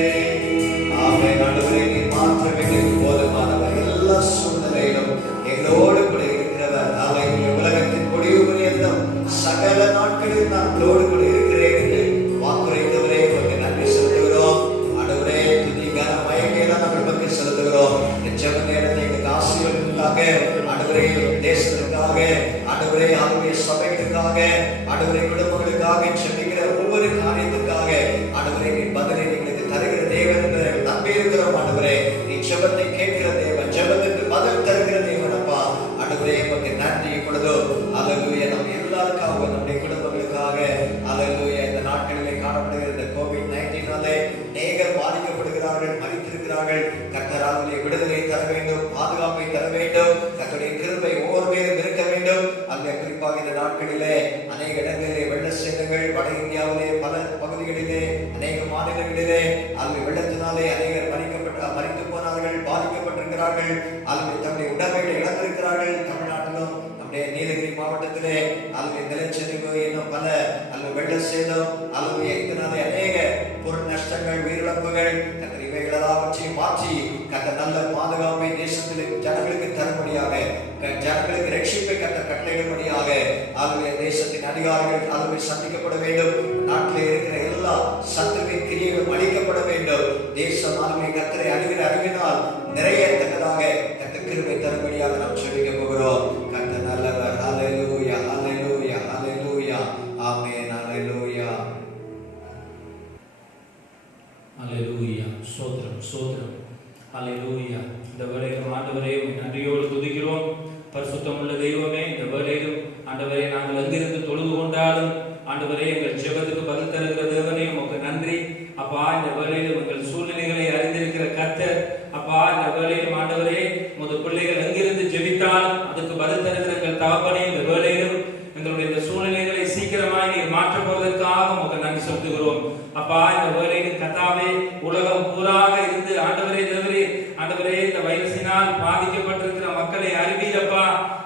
ஆமென். ஆண்டவரே, நீர் மாத்திரமே எங்களுக்கு போதுமானவர். எல்லா சூழ்நிலையிலும் எங்களோடு கூட இருக்கிறவர். ஆமென். உலகத்தின் முடிவு பரியந்தம் சகல நாட்களில் நான் உங்களோடு கூட இருக்கிறேன் என்று வாக்குரைத்தவரே, உமக்கு நன்றி செலுத்துகிறோம். ஆண்டவரே, துதி கன மகிமையெல்லாம் நாங்கள் உமக்கு செலுத்துகிறோம். இந்த ஜெப நேரத்தை எங்களுக்கு ஆசீர்வதிப்பதற்காக, ஆண்டவரே, தேசத்திற்காக, ஆண்டவரே, ஆளுடைய சபைகளுக்காக, ஆண்டவரே, குடும்பங்களுக்காக செபிக்கிற ஒவ்வொரு காரியத்திற்காக, ஆண்டவரே, நீ பதிலை எங்களுக்கு தருகிற தேவன் என்று நம்பி இருக்கிறோம். ஆண்டவரே, நீ ஜெபத்தை கேட்கிற தேவன், ஜெபத்திற்கு பதில் தருகிற தேவன். அப்பா, ஆண்டவரே, உமக்கு நன்றி. இப்பொழுதோ அல்லேலூயா, நம் எல்லாருக்காக, நம்முடைய குடும்பங்களுக்காக, அல்லேலூயா, இந்த நாட்களிலே காணப்படுகிற இந்த COVID-19 அநேகர் பாதிக்கப்படுகிறார்கள், மரித்திருக்கிறார்கள். கர்த்தராலே விடுதலை தர வேண்டும், பாதுகாப்பை தர வேண்டும். கர்த்தருடைய கிருபை ஒவ்வொரு பேரும் இருக்க வேண்டும். அங்கே குறிப்பாக இந்த நாட்களிலே அநேக இடங்களிலே வெள்ள சேதங்கள், வட இந்தியாவிலே பல பகுதிகளிலே, அநேக மாநிலங்களிலே அங்கு வெள்ளத்தினாலே அநேகர் மரித்து போனார்கள், பாதிக்கப்பட்டிருக்கிறார்கள். அல்லது தம்முடைய உடமைகளை இழந்திருக்கிறார்கள். தமிழ்நாட்டிலும் நம்முடைய நீலகிரி மாவட்டத்திலே அல்லது நிலச்சரிவு இன்னும் பல அல்லது வெள்ள சேதம் அல்லது இதனாலே அநேக பொருள் நஷ்டங்கள், உயிரிழப்புகள், இவைகள் எல்லாவற்றையும் மாற்றி கத்த நல்ல பாதுகாப்பை தேசத்தில் ஜனங்களுக்கு தரும்படியாக, ஜனங்களுக்கு ரட்சிப்பை கத்த கட்டளையிடும்படியாக ஆகவே தேசத்தின் அதிகாரிகள் ஆகவே சந்திக்கப்பட வேண்டும். நாட்டில் இருக்கிற எல்லா சத்துருவின் கிரியைகளும் அழிக்கப்பட வேண்டும். தேசம் ஆகவே கத்தரை அறிகிற அறிவினால் நிறையத்தக்கதாக கத்த கிருபை தரும்படியாக நாம் சொல்லிக்க போகிறோம். கத்த நல்லவர். ஹல்லேலூயா, ஹல்லேலூயா, ஹல்லேலூயா. ஆமென். ஹல்லேலூயா, ஹல்லேலூயா. ஸ்தோத்திரம், ஸ்தோத்திரம். ஹல்லேலூயா. இந்த வேளையிலும் ஆண்டவரே நன்றியோடு துதிக்கிறோம். பரிசுத்தமுள்ள தெய்வமே, இந்த வேளையிலும் ஆண்டவரே நாங்கள் எங்கிருந்து தொழுது கொண்டாலும் ஆண்டவரே எங்கள் ஜெபத்துக்கு பதில் தருகிற தேவனே உமக்கு நன்றி. அப்பா, இந்த வேளையிலும் எங்கள் சூழ்நிலைகளை அறிந்திருக்கிற கர்த்தர், அப்பா, இந்த வேளையிலும் ஆண்டவரே உமது பிள்ளைகள் எங்கிருந்து ஜெபித்தாலும் அதுக்கு பதில் தருகிற எங்கள் தகப்பனே, இந்த வேளையிலும் எங்களுடைய இந்த சூழ்நிலைகளை சீக்கிரமாய் நீர் மாற்றப் போவதற்காக உமக்கு நன்றி செலுத்துகிறோம். அப்பா, இந்த வேளையிலும் கர்த்தாவே உலகம் பூராக இருந்து ஆண்டவரே தேவரே, ஆண்டவரே இந்த வைரஸினால் பாதிக்கப்பட்டிருக்கிற மக்களை அறிவீரப்பா.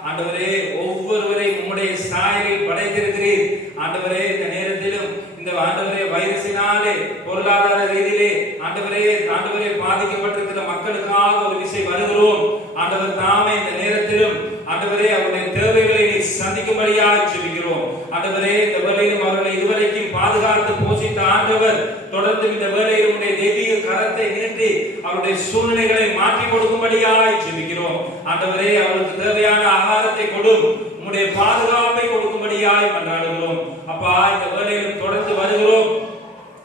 ஆண்டவரே ஒவ்வொருவரை உம்முடைய சாயலில் படைத்திருக்கிறீர். ஆண்டவரே இந்த நேரத்திலும் இந்த ஆண்டவரே வைரஸினாலே பொருளாதார ரீதியிலே ஆண்டவரே பாதிக்கப்பட்டிருக்கிற மக்களுக்காக ஒரு விஷயம் வருகிறோம். ஆண்டவர் தாமே இந்த நேரத்திலும் ஆண்டவரே அவருடைய தேவைகளை நீ சந்திக்கும்படியாக ஜெபிக்கிறோம். ஆண்டவரே இந்த வேளையிலும் அவர்களை இதுவரைக்கும் பாதுகாத்து போஷித்த ஆண்டவர் தொடர்ந்து இந்த வேளையில் உம்முடைய தெய்வீக கரத்தை நீட்டி அவருடைய சூழ்நிலைகளை மாற்றி கொடுக்கும்படியாக ஜெபிக்கிறோம். ஆண்டவரே அவர்களுக்கு தேவையான ஆகாரத்தை கொடும், உம்முடைய பாதுகாப்பை கொடுக்கும்படியாக மன்றாடுகிறோம். அப்பா, இந்த வேளையிலும் தொடர்ந்து வருகிறோம்.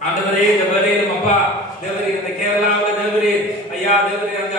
ஆண்டவரே இந்த வேளையிலும் அப்பா தேவரே இந்த கேரளாவில் தேவரே ஐயா தேவரே அந்த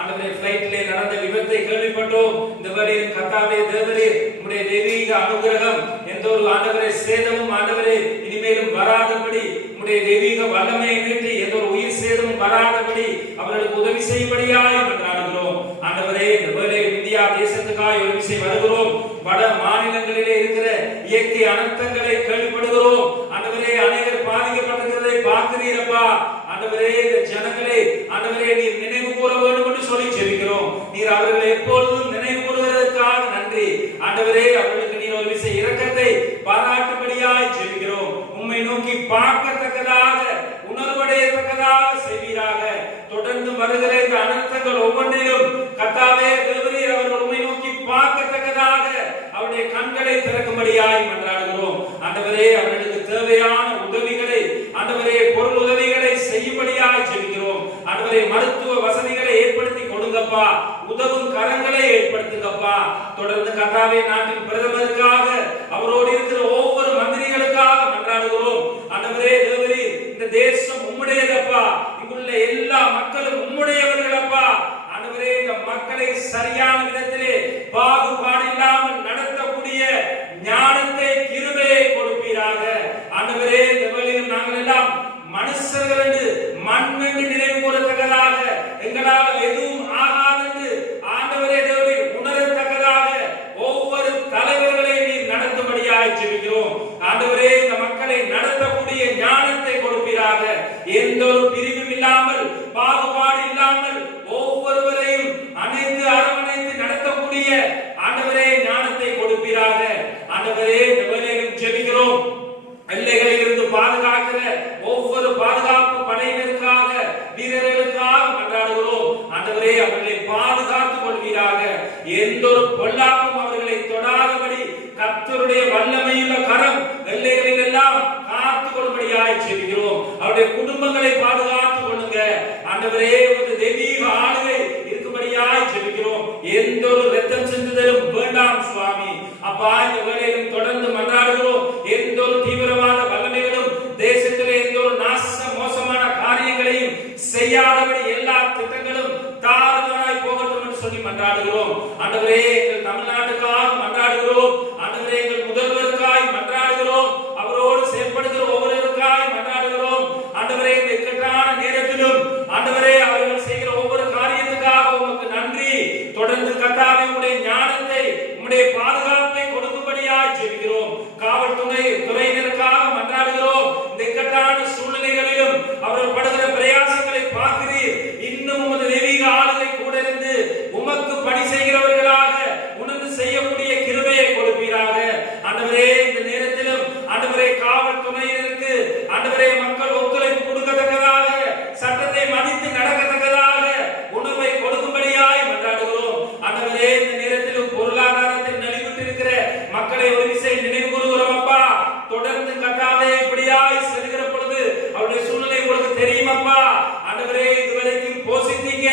ஆண்டவரே ஃளைட்ல நடந்த விபத்தை கேள்விப்பட்டோம். இந்த வேளையிலும் கர்த்தாவே தேவரே உம்முடைய தெய்வீக அனுகிரகம் எந்த ஒரு ஆண்டவரே சேதமும் ஆண்டவரே இனிமேலும் வராதபடி உம்முடைய தெய்வீக வல்லமையை நீட்டி எந்த ஒரு உயிர் சேதமும் வராதபடி அவர்களுக்கு உதவி செய்யும்படியாக மன்றாடுகிறோம். ஆண்டவரே இந்த வேளையில் இந்தியா தேசத்துக்காக ஒரு விஷயம் வருகிறோம். வட மாநிலங்களிலே இருக்கிற இயற்கை அனர்த்தங்களை கேள்விப்படுகிறோம். ஆண்டவரே அநேகர் பாதிக்கப்பட்டிருக்கிறதை பார்க்கிறீரப்பா. ஆண்டவரே இந்த ஜனங்களே ஆண்டவரே நீர் நினைவு கூற வேண்டும் என்று சொல்லி ஜெபிக்கிறோம். நீர் அவர்களை எப்பொழுதும் நினைவு கூறுவதற்காக நன்றி. ஆண்டவரே அவர்களுக்கு நீர் ஒரு விஷயம் இரக்கத்தை பாராட்டும்படியாய் ஜெபிக்கிறோம். உம்மை நோக்கி பார்க்கத்தக்கதாக உணர்வடையத்தக்கதாக செய்வீராக. தொடர்ந்து வருகிற இந்த அனர்த்தங்கள் ஒவ்வொன்றிலும் கர்த்தாவே தேவரீர் அவர்கள் உம்மை நோக்கி பார்க்கத்தக்கதாக அவருடைய கண்களை திறக்கும்படியாய் மன்றாடுகிறோம். ஆண்டவரே, அவர்களுக்கு தேவையான உதவிகளை, ஆண்டவரே, பொருள் உதவிகளை செய்யும்படியாய் ஜெபிக்கிறோம். ஆண்டவரே, மருத்துவ வசதிகளை ஏற்படுத்தி கொடுங்கப்பா, உதவும் கரங்களை ஏற்படுத்துங்கப்பா. தொடர்ந்து கர்த்தாவே, நாட்டின் பிரதமருக்காக, அவரோடு இருக்கிற ஒவ்வொரு மந்திரிகளுக்காக மன்றாடுகிறோம். ஆண்டவரே, தேவரே, இந்த தேசம் உம்முடையதப்பா, இங்குள்ள எல்லா மக்களும் உம்முடையவர்களப்பா. ஆண்டவரே, இந்த மக்களை சரியான விதத்திலே பாகுபாடு இல்லாமல் நடத்தக்கூடிய ஞானத்தை, கிருபையை கொடுப்பீராக. ஆண்டவரே, இந்த வேளையிலும் நாங்கள் எல்லாம் மனுஷர்கள் என்று, மண் என்று நினைவு கூறத்தக்கதாக, எங்களால் எதுவும் ஆகாது என்று ஆண்டவரே தேவரே உணரத்தக்கதாக ஒவ்வொரு தலைவர்களை நீர் நடத்தும்படியாய் ஜெபிக்கிறோம். ஆண்டவரே, இந்த மக்களை நடத்தக்கூடிய ஞானத்தை கொடுப்பீராக. எந்த ஒரு பிரிவும் இல்லாமல், பாகுபாடு இல்லாமல் ஒவ்வொருவரையும் அனைத்து அரவணைத்து நடத்தக்கூடிய ஆண்டவரே ஞானத்தை கொடுப்பீராக. ஆண்டவரே, இந்த வேளையிலும் ஜெபிக்கிறோம். எல்லைகளில் இருந்து பாதுகாக்கிற ஒவ்வொரு பாதுகாப்பு படையினருக்காக, வீரர்களுக்காக மன்றாடுகிறோம். ஆண்டவரே, அவர்களை பாதுகாத்துக் கொள்வீராக. எந்த ஒரு பொல்லாப்பும் அவர்களை தொடாதபடி கர்த்தருடைய வல்லமையுள்ள கரம் எல்லைகளில் எல்லாம் காத்துக் கொள்ளும்படியாய் ஜெபிக்கிறோம். அவருடைய குடும்பங்களை பாதுகாத்துக் கொள்ளுங்க. ஆண்டவரே, ஒரு தெய்வீக ஆளுகை இருக்கும்படியாய் ஜெபிக்கிறோம். எந்த ஒரு இரத்தம் சிந்துதலும் வேண்டாம் சுவாமி. அப்பா, இந்த வேளையிலும் தொடர்ந்து மன்றாடுகிறோம். எந்த ஒரு தீவிரவாத வல்லமைகளும் தேசத்திலே எந்த ஒரு நாச மோசமான காரியங்களையும் செய்யாதபடி எல்லா திட்டங்களும் தாறுமாறாய் போகட்டும் என்று சொல்லி மன்றாடுகிறோம். ஆண்டவரே, எங்கள் தமிழ்நாட்டுக்காக மன்றாடுகிறோம். ஆண்டவரே, எங்கள் முதல்வருக்காய் மன்றாடுகிறோம். அவரோடு செயல்படுகிற ஒவ்வொருவருக்காய் மன்றாடுகிறோம். ஆண்டவரே, இந்த இக்கட்டான நேரத்திலும் ஆண்டவரே, அவர்கள் செய்கிற ஒவ்வொரு காரியத்துக்காக உமக்கு நன்றி. தொடர்ந்து கர்த்தாவே, உம்முடைய ஞானத்தை, உம்முடைய பாதுகாப்பை கொடுக்கும்படியாய் ஜெபிக்கிறோம். காவல்துறையினருக்காக மன்றாடுகிறோம். இந்த இக்கட்டான சூழ்நிலைகளிலும் அவர்கள் படுகிற பிரயாசங்களை பார்க்கிறீர். இன்னும் உமது தெய்வீக ஆளுகை கூட இருந்து உமக்கு பணி செய்கிறவர்களாக உணர்ந்து செய்யக்கூடிய கிருபையை கொடுப்பீராக. ஆண்டவரே, இந்த நேரத்திலும் ஆண்டவரே, காவல்துறையினருக்கு ஆண்டவரே மக்கள் ஒத்துழைப்பு கொடுக்கத்தக்கதாக, சட்டத்தை மதித்து நடக்கத்தக்கதாக உணர்வை கொடுக்கும்படியாய் மன்றாடுகிறோம். ஆண்டவரே, இந்த நேரத்திலும் பொருளாதாரத்தில் நலிவுற்றிருக்கிற மக்களை ஒரு விசை நினைவு கூறுகிறோம் அப்பா. தொடர்ந்து கர்த்தாவே, இப்படியாய் செல்கிற பொழுது அவருடைய சூழ்நிலை உங்களுக்கு தெரியுமப்பா. ஆண்டவரே, இதுவரைக்கும் போஷித்தீங்க.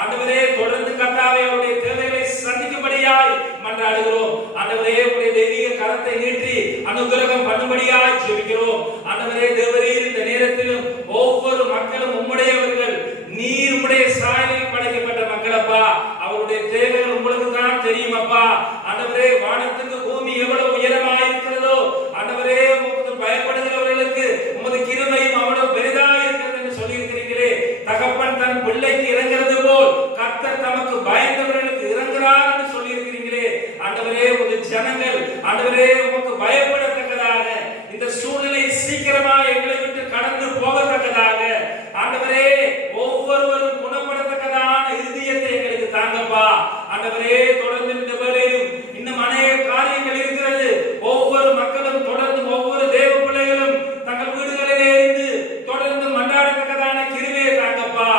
ஆண்டவரே, தொடர்ந்து கர்த்தாவே, அவருடைய தேவைகளை சந்திக்கும்படியாய் மன்றாடுகிறோம். ஆண்டவரே, உங்களுடைய தெய்வீக கரத்தை நீட்டி அனுகிரகம் பண்ணும்படியாய் ஜெபிக்கிறோம். ஆண்டவரே தேவரீர், இந்த நேரத்திலும் ஒவ்வொரு மக்களும் உம்முடையவர்கள். நீர் உம்முடைய சாயலில் படைக்கப்பட்ட மக்களப்பா. அவருடைய தேவைகள் உங்களுக்கு தான் தெரியுமப்பா. ஆண்டவரே, வானத்துக்கு பூமி எவ்வளவு உயரமாய் இருக்கிறதோ, ஆண்டவரே, உமக்கு பயப்படுகிறவர்களுக்கு உமது கிருபையும் அவ்வளவு பெரிதாக இருக்கிறது என்று சொல்லி இருக்கிறீர்களே. தகப்பன் தன் பிள்ளைக்கு இறங்குறது போல் கர்த்தர் தமக்கு பயந்தவர்களுக்கு இறங்குகிறார் என்று சொல்லி இருக்கிறீர்களே. ஆண்டவரே, உமது ஜனங்கள் ஆண்டவரே உமக்கு பயப்படத்தக்கதாக, இந்த சூழ்நிலை சீக்கிரமா எங்களை விட்டு கடந்து போகத்தக்கதாக, ஆண்டவரே ஒவ்வொருவரும் குணப்படத்தக்கதான இதயத்தை எங்களுக்கு தாங்கப்பா. ஆண்டவரே, தொடர்ந்து இந்த வேளையிலும் இன்னும் அநேக காரியங்கள் இருக்கிறது. ஒவ்வொரு மக்களும் தொடர்ந்து, ஒவ்வொரு தேவ பிள்ளைகளும் தங்கள் வீடுகளிலே இருந்து தொடர்ந்து மன்றாடத்தக்கதான கிருபையை தாங்கப்பா.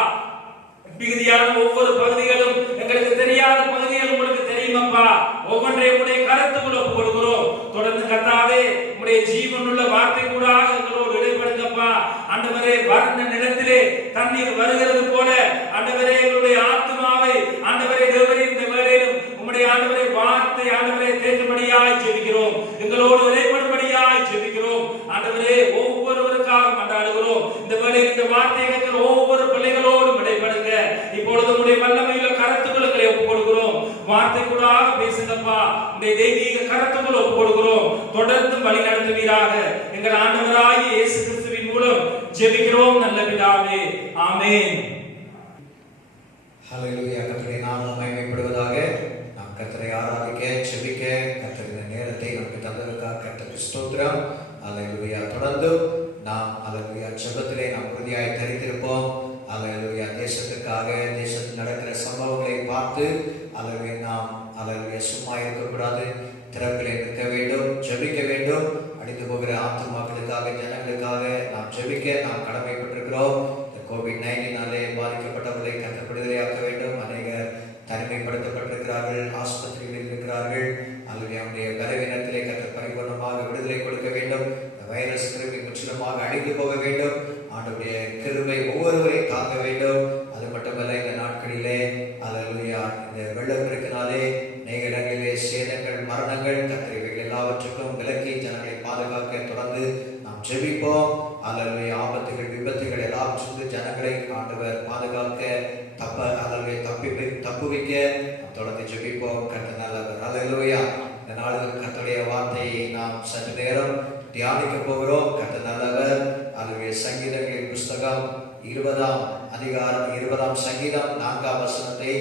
மிகுதியான ஒவ்வொரு பகுதிகளும், எங்களுக்கு தெரியாத பகுதிகள் உங்களுக்கு தெரியுமப்பா. ஒவ்வொன்றையும் உடைய கருத்துக்குள் ஒப்புக் கொடுக்கிறோம். தொடர்ந்து கர்த்தாவே, உடைய ஜீவனுள்ள வார்த்தை கூட எங்களோடு இடைப்படுங்கப்பா. ஆண்டவரே, வறண்ட நிலத்திலே தண்ணீர் வருகிறது போல ஆண்டவரே, எங்களுடைய ஆத்துமாவை ஆண்டவரே தேவரே, இந்த வேளையிலும் உம்முடைய ஆண்டவரே வார்த்தை ஆண்டவரே தேற்றும்படியாய் ஜெபிக்கிறோம். எங்களோடு இடைப்படும்படியாய் ஜெபிக்கிறோம். ஆண்டவரே, ஒவ்வொருவருக்காக மன்றாடுகிறோம். இந்த வேளையில் இந்த வார்த்தை கேட்கிற ஒவ்வொரு பிள்ளைகளோடும் இடைப்படுங்க. இப்பொழுது உம்முடைய வல்லமையுள்ள கருத்துக்களை ஒப்புக் கொடுக்கிறோம். வார்த்தை கூட பேசுங்கப்பா. உம்முடைய தெய்வீக கருத்துக்களை ஒப்புக் கொடுக்கிறோம். தொடர்ந்து வழி நடத்துவீராக. எங்கள் ஆண்டவராகிய இயேசு கிறிஸ்துவின் மூலம் ஜெபிக்கிறோம் நல்ல பிதாவே. ஆமென். ஹல்லேலூயா. கர்த்தருடைய நாமம் மகிமைப்படுவதாக. நாம் கர்த்தரை ஆராதிக்க, ஜெபிக்க கர்த்தரின் நேரத்தை நமக்கு தந்ததற்காக கர்த்தருக்கு ஸ்தோத்திரம். ஹல்லேலூயா. தொடர்ந்து நாம் ஹல்லேலூயா ஜெபத்திலே நாம் உறுதியாய் தரித்திருப்போம். ஹல்லேலூயா. தேசத்துக்காக, தேசத்தில் நடக்கிற சம்பவங்களை பார்த்து ஹல்லேலூயா நாம் ஹல்லேலூயா சும்மா இருக்கக்கூடாது. திறப்பிலே நிற்க வேண்டும், ஜெபிக்க வேண்டும். அடித்து போகிற ஆத்துமாக்களுக்காக, ஜனங்களுக்காக நாம் ஜெபிக்க நாம் கடமைப்பட்டிருக்கிறோம். கோவிட்-19 பாதிக்கப்பட்டவர்களை கர்த்தர் விடுதலையாக்க வேண்டும். அநேகர் தனிமைப்படுத்தப்பட்டிருக்கிறார்கள், ஆஸ்பத்திரிகளில் இருக்கிறார்கள். அல்லது அவனுடைய பலவீனத்திலே கர்த்தர் பரிபூர்ணமாக விடுதலை கொடுக்க வேண்டும். வைரஸ் கிருமி முற்றிலுமாக அழிந்து போக வேண்டும். ஆண்டவருடைய கிருபை ஒவ்வொருவரையும் தாங்க வேண்டும். அது மட்டுமல்ல, இந்த நாட்களிலே அல்லேலூயா இந்த வெள்ளப்பெருக்கினாலே அநேக இடங்களிலே சேதங்கள், மரணங்கள், கர்த்தர் இவைகள் எல்லாவற்றுக்கும் விலக்கி ஜனங்களை பாதுகாக்க தொடர்ந்து நாம் ஜெபிப்போம். அல்லேலூயா ஆபத்துகள், விபத்துகள் எல்லாவற்றிலிருந்து ஜனங்களை ஆண்டவர் பாதுகாக்க தப்புவிக்க தொடர்ந்து ஜெபிப்போம். கர்த்தர் நல்லவர். அல்லேலூயா. இந்த நாளில் கர்த்தருடைய வார்த்தையை நாம் சற்று நேரம் தியானிக்க போகிறோம். கர்த்தர் நல்லவர். அல்லேலூயா. சங்கீதங்களின் புஸ்தகம் 20ஆம் அதிகாரம் 20ஆம் சங்கீதம் 4ஆம் வசனத்தை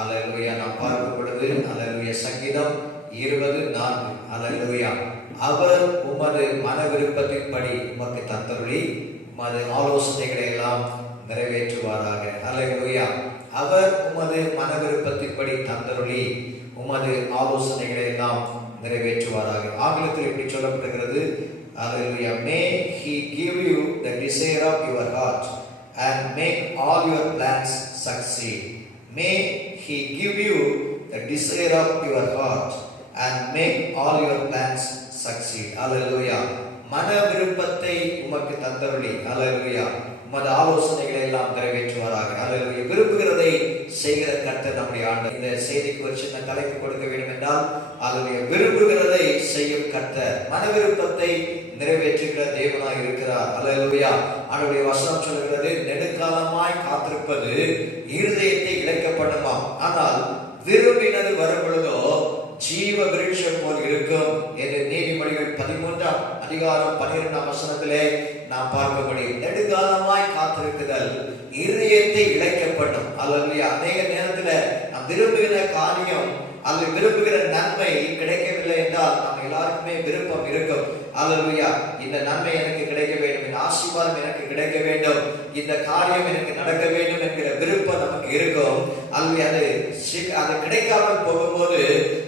அல்லேலூயா நாம் பார்க்கும் பொழுது, அல்லேலூயா சங்கீதம் 20:4. அல்லேலூயா. அவர் உமது மன விருப்பத்தின்படி உமக்கு தந்தருளி உமது ஆலோசனைகளை எல்லாம் நிறைவேற்றுவாராக. அல்லேலூயா. அவர் உமது மன விருப்பத்தின்படி தந்தருளி உமது ஆலோசனைகளை எல்லாம் நிறைவேற்றுவாராக. ஆங்கிலத்தில் இப்படி சொல்லப்படுகிறது, அல்லேலூயா, may he give you the desire of your heart and make all your plans succeed. May he give you the desire of your heart and make all your plans succeed. Hallelujah. மன விருப்பத்தை உமக்கு தந்தருளி, ஹalleluya, உமது ஆலோசனைகளை எல்லாம் நிறைவேற்றுவாராக. ஹalleluya. விரும்புகிறதை செய்கிற கர்த்தர் நம்முடைய ஆண்டவர். இந்த செய்திக்கு ஒரு சின்ன தலைப்பு கொடுக்க வேண்டும் என்றால், ஹalleluya, விரும்புகிறதை செய்யும் கர்த்தர் மன விருப்பத்தை நிறைவேற்றுகிற தேவனாய் இருக்கிறார். ஹalleluya. ஆண்டவருடைய வசனம் சொல்கிறது, நெடுங்காலமாய் காத்திருப்பது இருதயத்தை இழைக்கப்படுமாம், ஆனால் விரும்பினது வரும் பொழுதோ ஜீவ விருட்சம் போல் இருக்கும் என்று நீதிமொழிகள் 13ஆம் அதிகாரம் 12ஆம் வசனத்திலே நாம் பார்க்க முடியும். நெடுங்காலமாய் காத்திருக்குதல் இருதயத்தை இழைக்கப்படும். அல்லேலூயா. அநேக நேரத்துல நாம் விரும்புகிற காரியம் அல்லது விரும்புகிற நன்மை கிடைக்கவில்லை என்றால் நம்ம எல்லாருக்குமே விருப்பம் இருக்கும். அல்லேலூயா, இந்த நன்மை எனக்கு கிடைக்க வேண்டும், இந்த ஆசீர்வாதம் எனக்கு கிடைக்க வேண்டும், இந்த காரியம் எனக்கு நடக்க வேண்டும் என்கிற விருப்பம் நமக்கு இருக்கும். அல்லது அது கிடைக்காமல் போகும்போது,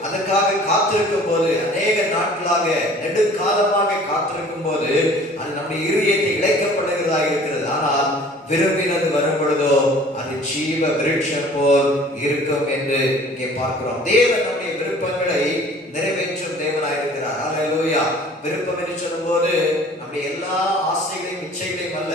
அதற்காக காத்திருக்கும் போது, அநேக நாட்களாக நெடுங்காலமாக காத்திருக்கும் போது அது நம்முடைய இருதயத்தை இழைக்கப்படுகிறதா இருக்கிறது. ஆனால் விரும்பினது வரும் பொழுதோ அது ஜீவ விருட்சம் போல் இருக்கும் என்று இங்கே பார்க்கிறோம். தேவன் நம்முடைய விருப்பங்களை நிறைவேற்றும் தேவனாயிருக்கிறார். அல்லேலூயா. விருப்பம் என்று சொல்லும் போது நம்முடைய எல்லா ஆசைகளையும் இச்சைகளையும் அல்ல,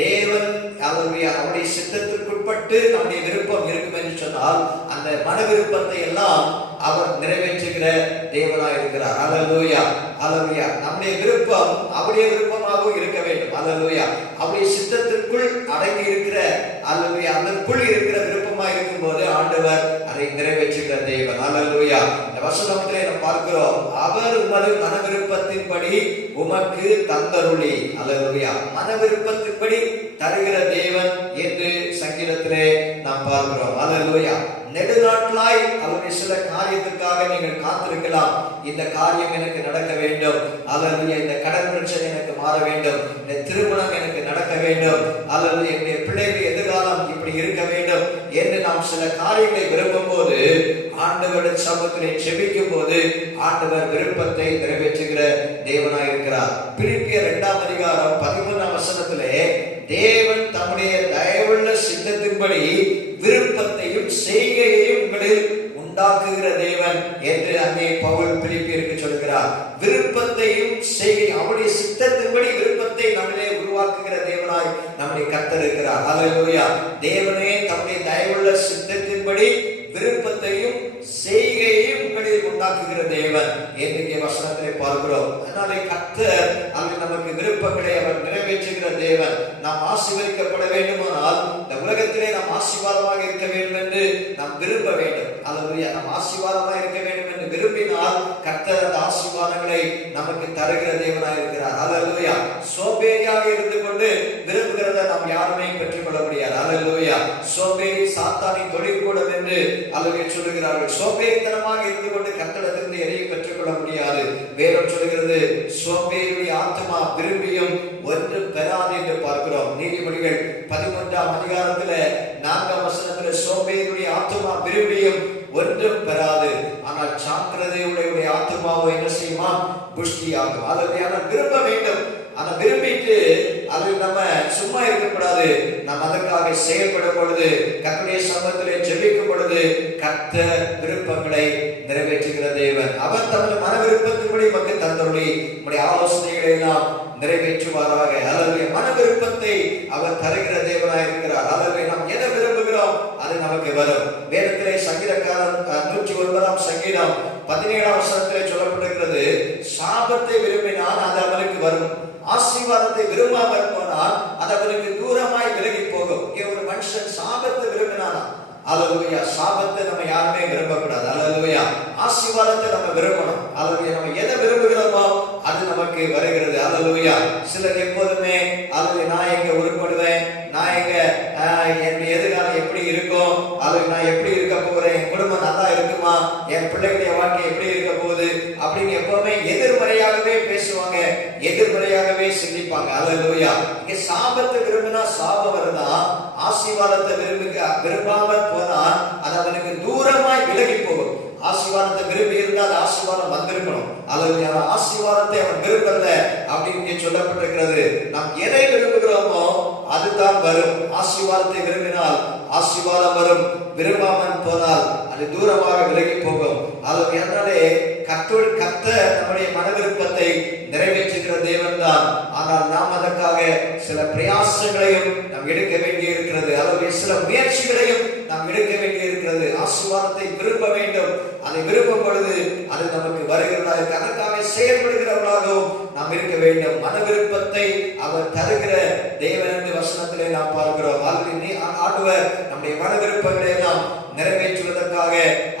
தேவன் அவருடைய சித்தத்திற்குட்பட்டு நம்முடைய விருப்பம் இருக்கும் என்று சொன்னால் அந்த மன விருப்பத்தை எல்லாம் அவர் நிறைவேற்றுகிற தேவனாய் இருக்கிறார். அல்லேலூயா. அல்லேலூயா. நம்முடைய விருப்பம் அவருடைய விருப்பமாகவும் இருக்க வேண்டும். அல்லேலூயா. அவருடைய சித்தத்திற்குள் அடங்கி இருக்கிற, அல்லேலூயா, அதற்குள் இருக்கிற விருப்பமாய் இருக்கும் போது ஆண்டவர் அதை நிறைவேற்றுகிற தேவன். அல்லேலூயா. இந்த வசனத்திலே நாம் பார்க்கிறோம், அவர் உமது மன விருப்பத்தின்படி உமக்கு தந்தருளி. அல்லேலூயா. மன விருப்பத்தின்படி தருகிற தேவன் என்று சங்கீதத்திலே நாம் பார்க்கிறோம். அல்லேலூயா. நெடுநாட்களாய் அவருடைய சில காரியத்துக்காக நீங்கள் காத்திருக்கலாம். இந்த காரியம் எனக்கு நடக்க வேண்டும், அல்லேலூயா, இந்த கடன் பிரச்சனை எனக்கு மாற வேண்டும், இந்த திருமணம் எனக்கு நடக்க வேண்டும், அல்லது என்னுடைய பிள்ளைகள் எதிர்காலம் இப்படி இருக்க வேண்டும் என்று நாம் சில காரியங்களை விரும்பும் போது, ஆண்டவருடைய சமூகத்திலே ஜெபிக்கும் போது ஆண்டவர் விருப்பத்தை நிறைவேற்றுகிற தேவனாய் இருக்கிறார். பிலிப்பியர் 2ஆம் அதிகாரம் 13ஆம் வசனத்திலே தேவன் தம்முடைய தயவுள்ள சித்தத்தின்படி விருப்பத்தையும் செய்கையையும் உங்களில் உண்டாக்குகிற தேவன் என்று அங்கே பவுல் பிலிப்பியருக்கு சொல்கிறார். விருப்பத்தையும் செய்கை, அவருடைய சித்தத்தின்படி விருப்பத்தை நம்மிலே உருவாக்குகிற தேவனாய் நம்முடைய கர்த்தர் இருக்கிறார். அல்லேலூயா. தேவனே தம்முடைய தயவுள்ள சித்தத்தின்படி விருப்பத்தையும் செய்கையையும் உங்களில் உண்டாக்குகிற தேவன் என்று வசனத்திலே பார்க்கிறோம். அதனாலே கர்த்தர் அங்கு நமக்கு விருப்பங்களை அவர் நிறைவேற்றுகிற தேவன். நாம் ஆசீர்வதிக்கப்பட வேண்டுமானால், இந்த உலகத்திலே நாம் ஆசீர்வாதமாக இருக்க வேண்டும் என்று நாம் விரும்ப வேண்டும். அல்லேலூயா. நாம் ஆசீர்வாதமாக இருக்க வேண்டும் என்று விரும்பினால் கர்த்தர் அந்த ஆசீர்வாதங்களை நமக்கு தருகிற தேவனாய் இருக்கிறார். அல்லேலூயா. சோம்பேறியாக இருந்து கொண்டு விரும்புகிறத நாம் யாருமே பெற்றுக்கொள்ள முடியாது. அல்லேலூயா. சோம்பேறி சாத்தானின் தொழிற்கூடம் என்று அல்லேலூயா சொல்லுகிறார்கள். சோம்பேறித்தனமாக இருந்து கொண்டு கர்த்தரிடத்திலிருந்து எதையும் பெற்றுக்கொள்ள முடியாது. வேதம் சொல்லுகிறது, சோம்பேறியுடைய ஆத்மா விரும்பியும் ஒன்று பெறாது என்று பார்க்கிறோம். நீதிமொழிகள் 13ஆம் அதிகாரத்துல 4ஆம் வசனத்துல சோம்பேறியுடைய ஆத்மா விரும்பியும் ஒன்றும் பெறாது, ஆனால் சாக்கிரதையுடைய ஆத்மாவோ என்ன செய்யுமா? புஷ்டியாகும். அதை விரும்ப வேண்டும். அதை விரும்பிட்டு அது நம்ம சும்மா இருக்கக்கூடாது. நாம் அதற்காக செயல்படும் பொழுது, கர்த்தருடைய சமூகத்திலே ஜெபிக்கும் பொழுது கர்த்தர் விருப்பங்களை நிறைவேற்றுகிற தேவன். அவர் தமது மன விருப்பத்தின்படி நமக்கு தந்தருளி நம்முடைய ஆலோசனைகளை எல்லாம் நிறைவேற்றுவாராக. அல்லது மன விருப்பத்தை அவர் தருகிற தேவனாய் இருக்கிறார். அல்லது நாம் எதை விரும்புகிறோம் அது நமக்கு வரும். வேதத்திலே சங்கீதக்காரன் 109 சங்கீதம் 17 சொல்லப்பட்டிருக்கிறது, சாபத்தை விரும்பினால் அது அவனுக்கு வரும், ஆசீர்வாதத்தை விரும்பாமல் போனால் அது அவனுக்கு தூரமாய் விலகி போகும். ஒரு மனுஷன் சாபத்தை விரும்பினானா, அல்லேலூயா, சாபத்தை நம்ம யாருமே விரும்பக்கூடாது. அல்லேலூயா, ஆசீர்வாதத்தை நம்ம விரும்பணும். அல்லேலூயா, நம்ம எதை விரும்புகிறோமோ அது நமக்கு வருகிறது. அல்லேலூயா, சிலர் எப்போதுமே அல்லது நான் எங்க உருப்படுவேன், நான் எங்க என் எதிர்காலம் எப்படி இருக்கும், அல்லது நான் எப்படி இருக்க போறேன், என் குடும்பம் நல்லா இருக்குமா, என் பிள்ளைகளுடைய வாழ்க்கை எப்படி இருக்க போகுது அப்படின்னு எப்பவுமே எதிர்மறையாகவே பேசுவாங்க, எதிர்மறையாகவே சிந்திப்பாங்க. அல்லேலூயா, இங்க சாபத்தை விரும்பினா சாபம் வருதா, ஆசீர்வாதத்தை விரும்பாமல் போனால் அது அவனுக்கு தூரமாய் விலகி போகும். ஆசீர்வாதத்தை விரும்பி இருந்தால் ஆசீர்வாதம் வந்திருக்கணும். அல்லது ஆசீர்வாதத்தை அவன் விரும்பல அப்படின்னு சொல்லப்பட்டிருக்கிறது. நாம் எதை விரும்புகிறோமோ அதுதான் வரும். ஆசீர்வாதத்தை விரும்பினால் ஆசீர்வாதம் வரும், விரும்பாமல் போனால் அது தூரமாக விலகி போகும். அல்லது அதனாலே கர்த்தர் நம்முடைய மன விருப்பத்தை நிறைவேற்றுகிற தேவன் தான். ஆனால் நாம் அதற்காக சில பிரயாசங்களையும் நாம் எடுக்க வேண்டி இருக்கிறது. அல்லது சில முயற்சிகளையும் நாம் எடுக்க வேண்டி இருக்கிறது. ஆசீர்வாதத்தை விரும்ப வேண்டும். அதை விரும்பும் பொழுது அது நமக்கு வருகிறதா, அதற்காக செயல்படுகிறவர்களாகவும் நாம் இருக்க வேண்டும். மன விருப்பத்தை அவர் தருகிற தேவன் என்று வசனத்திலே நாம் பார்க்கிறோம். ஆண்டவர் நம்முடைய மன விருப்பங்களை நாம் நிறைவேற்றுவதற்காக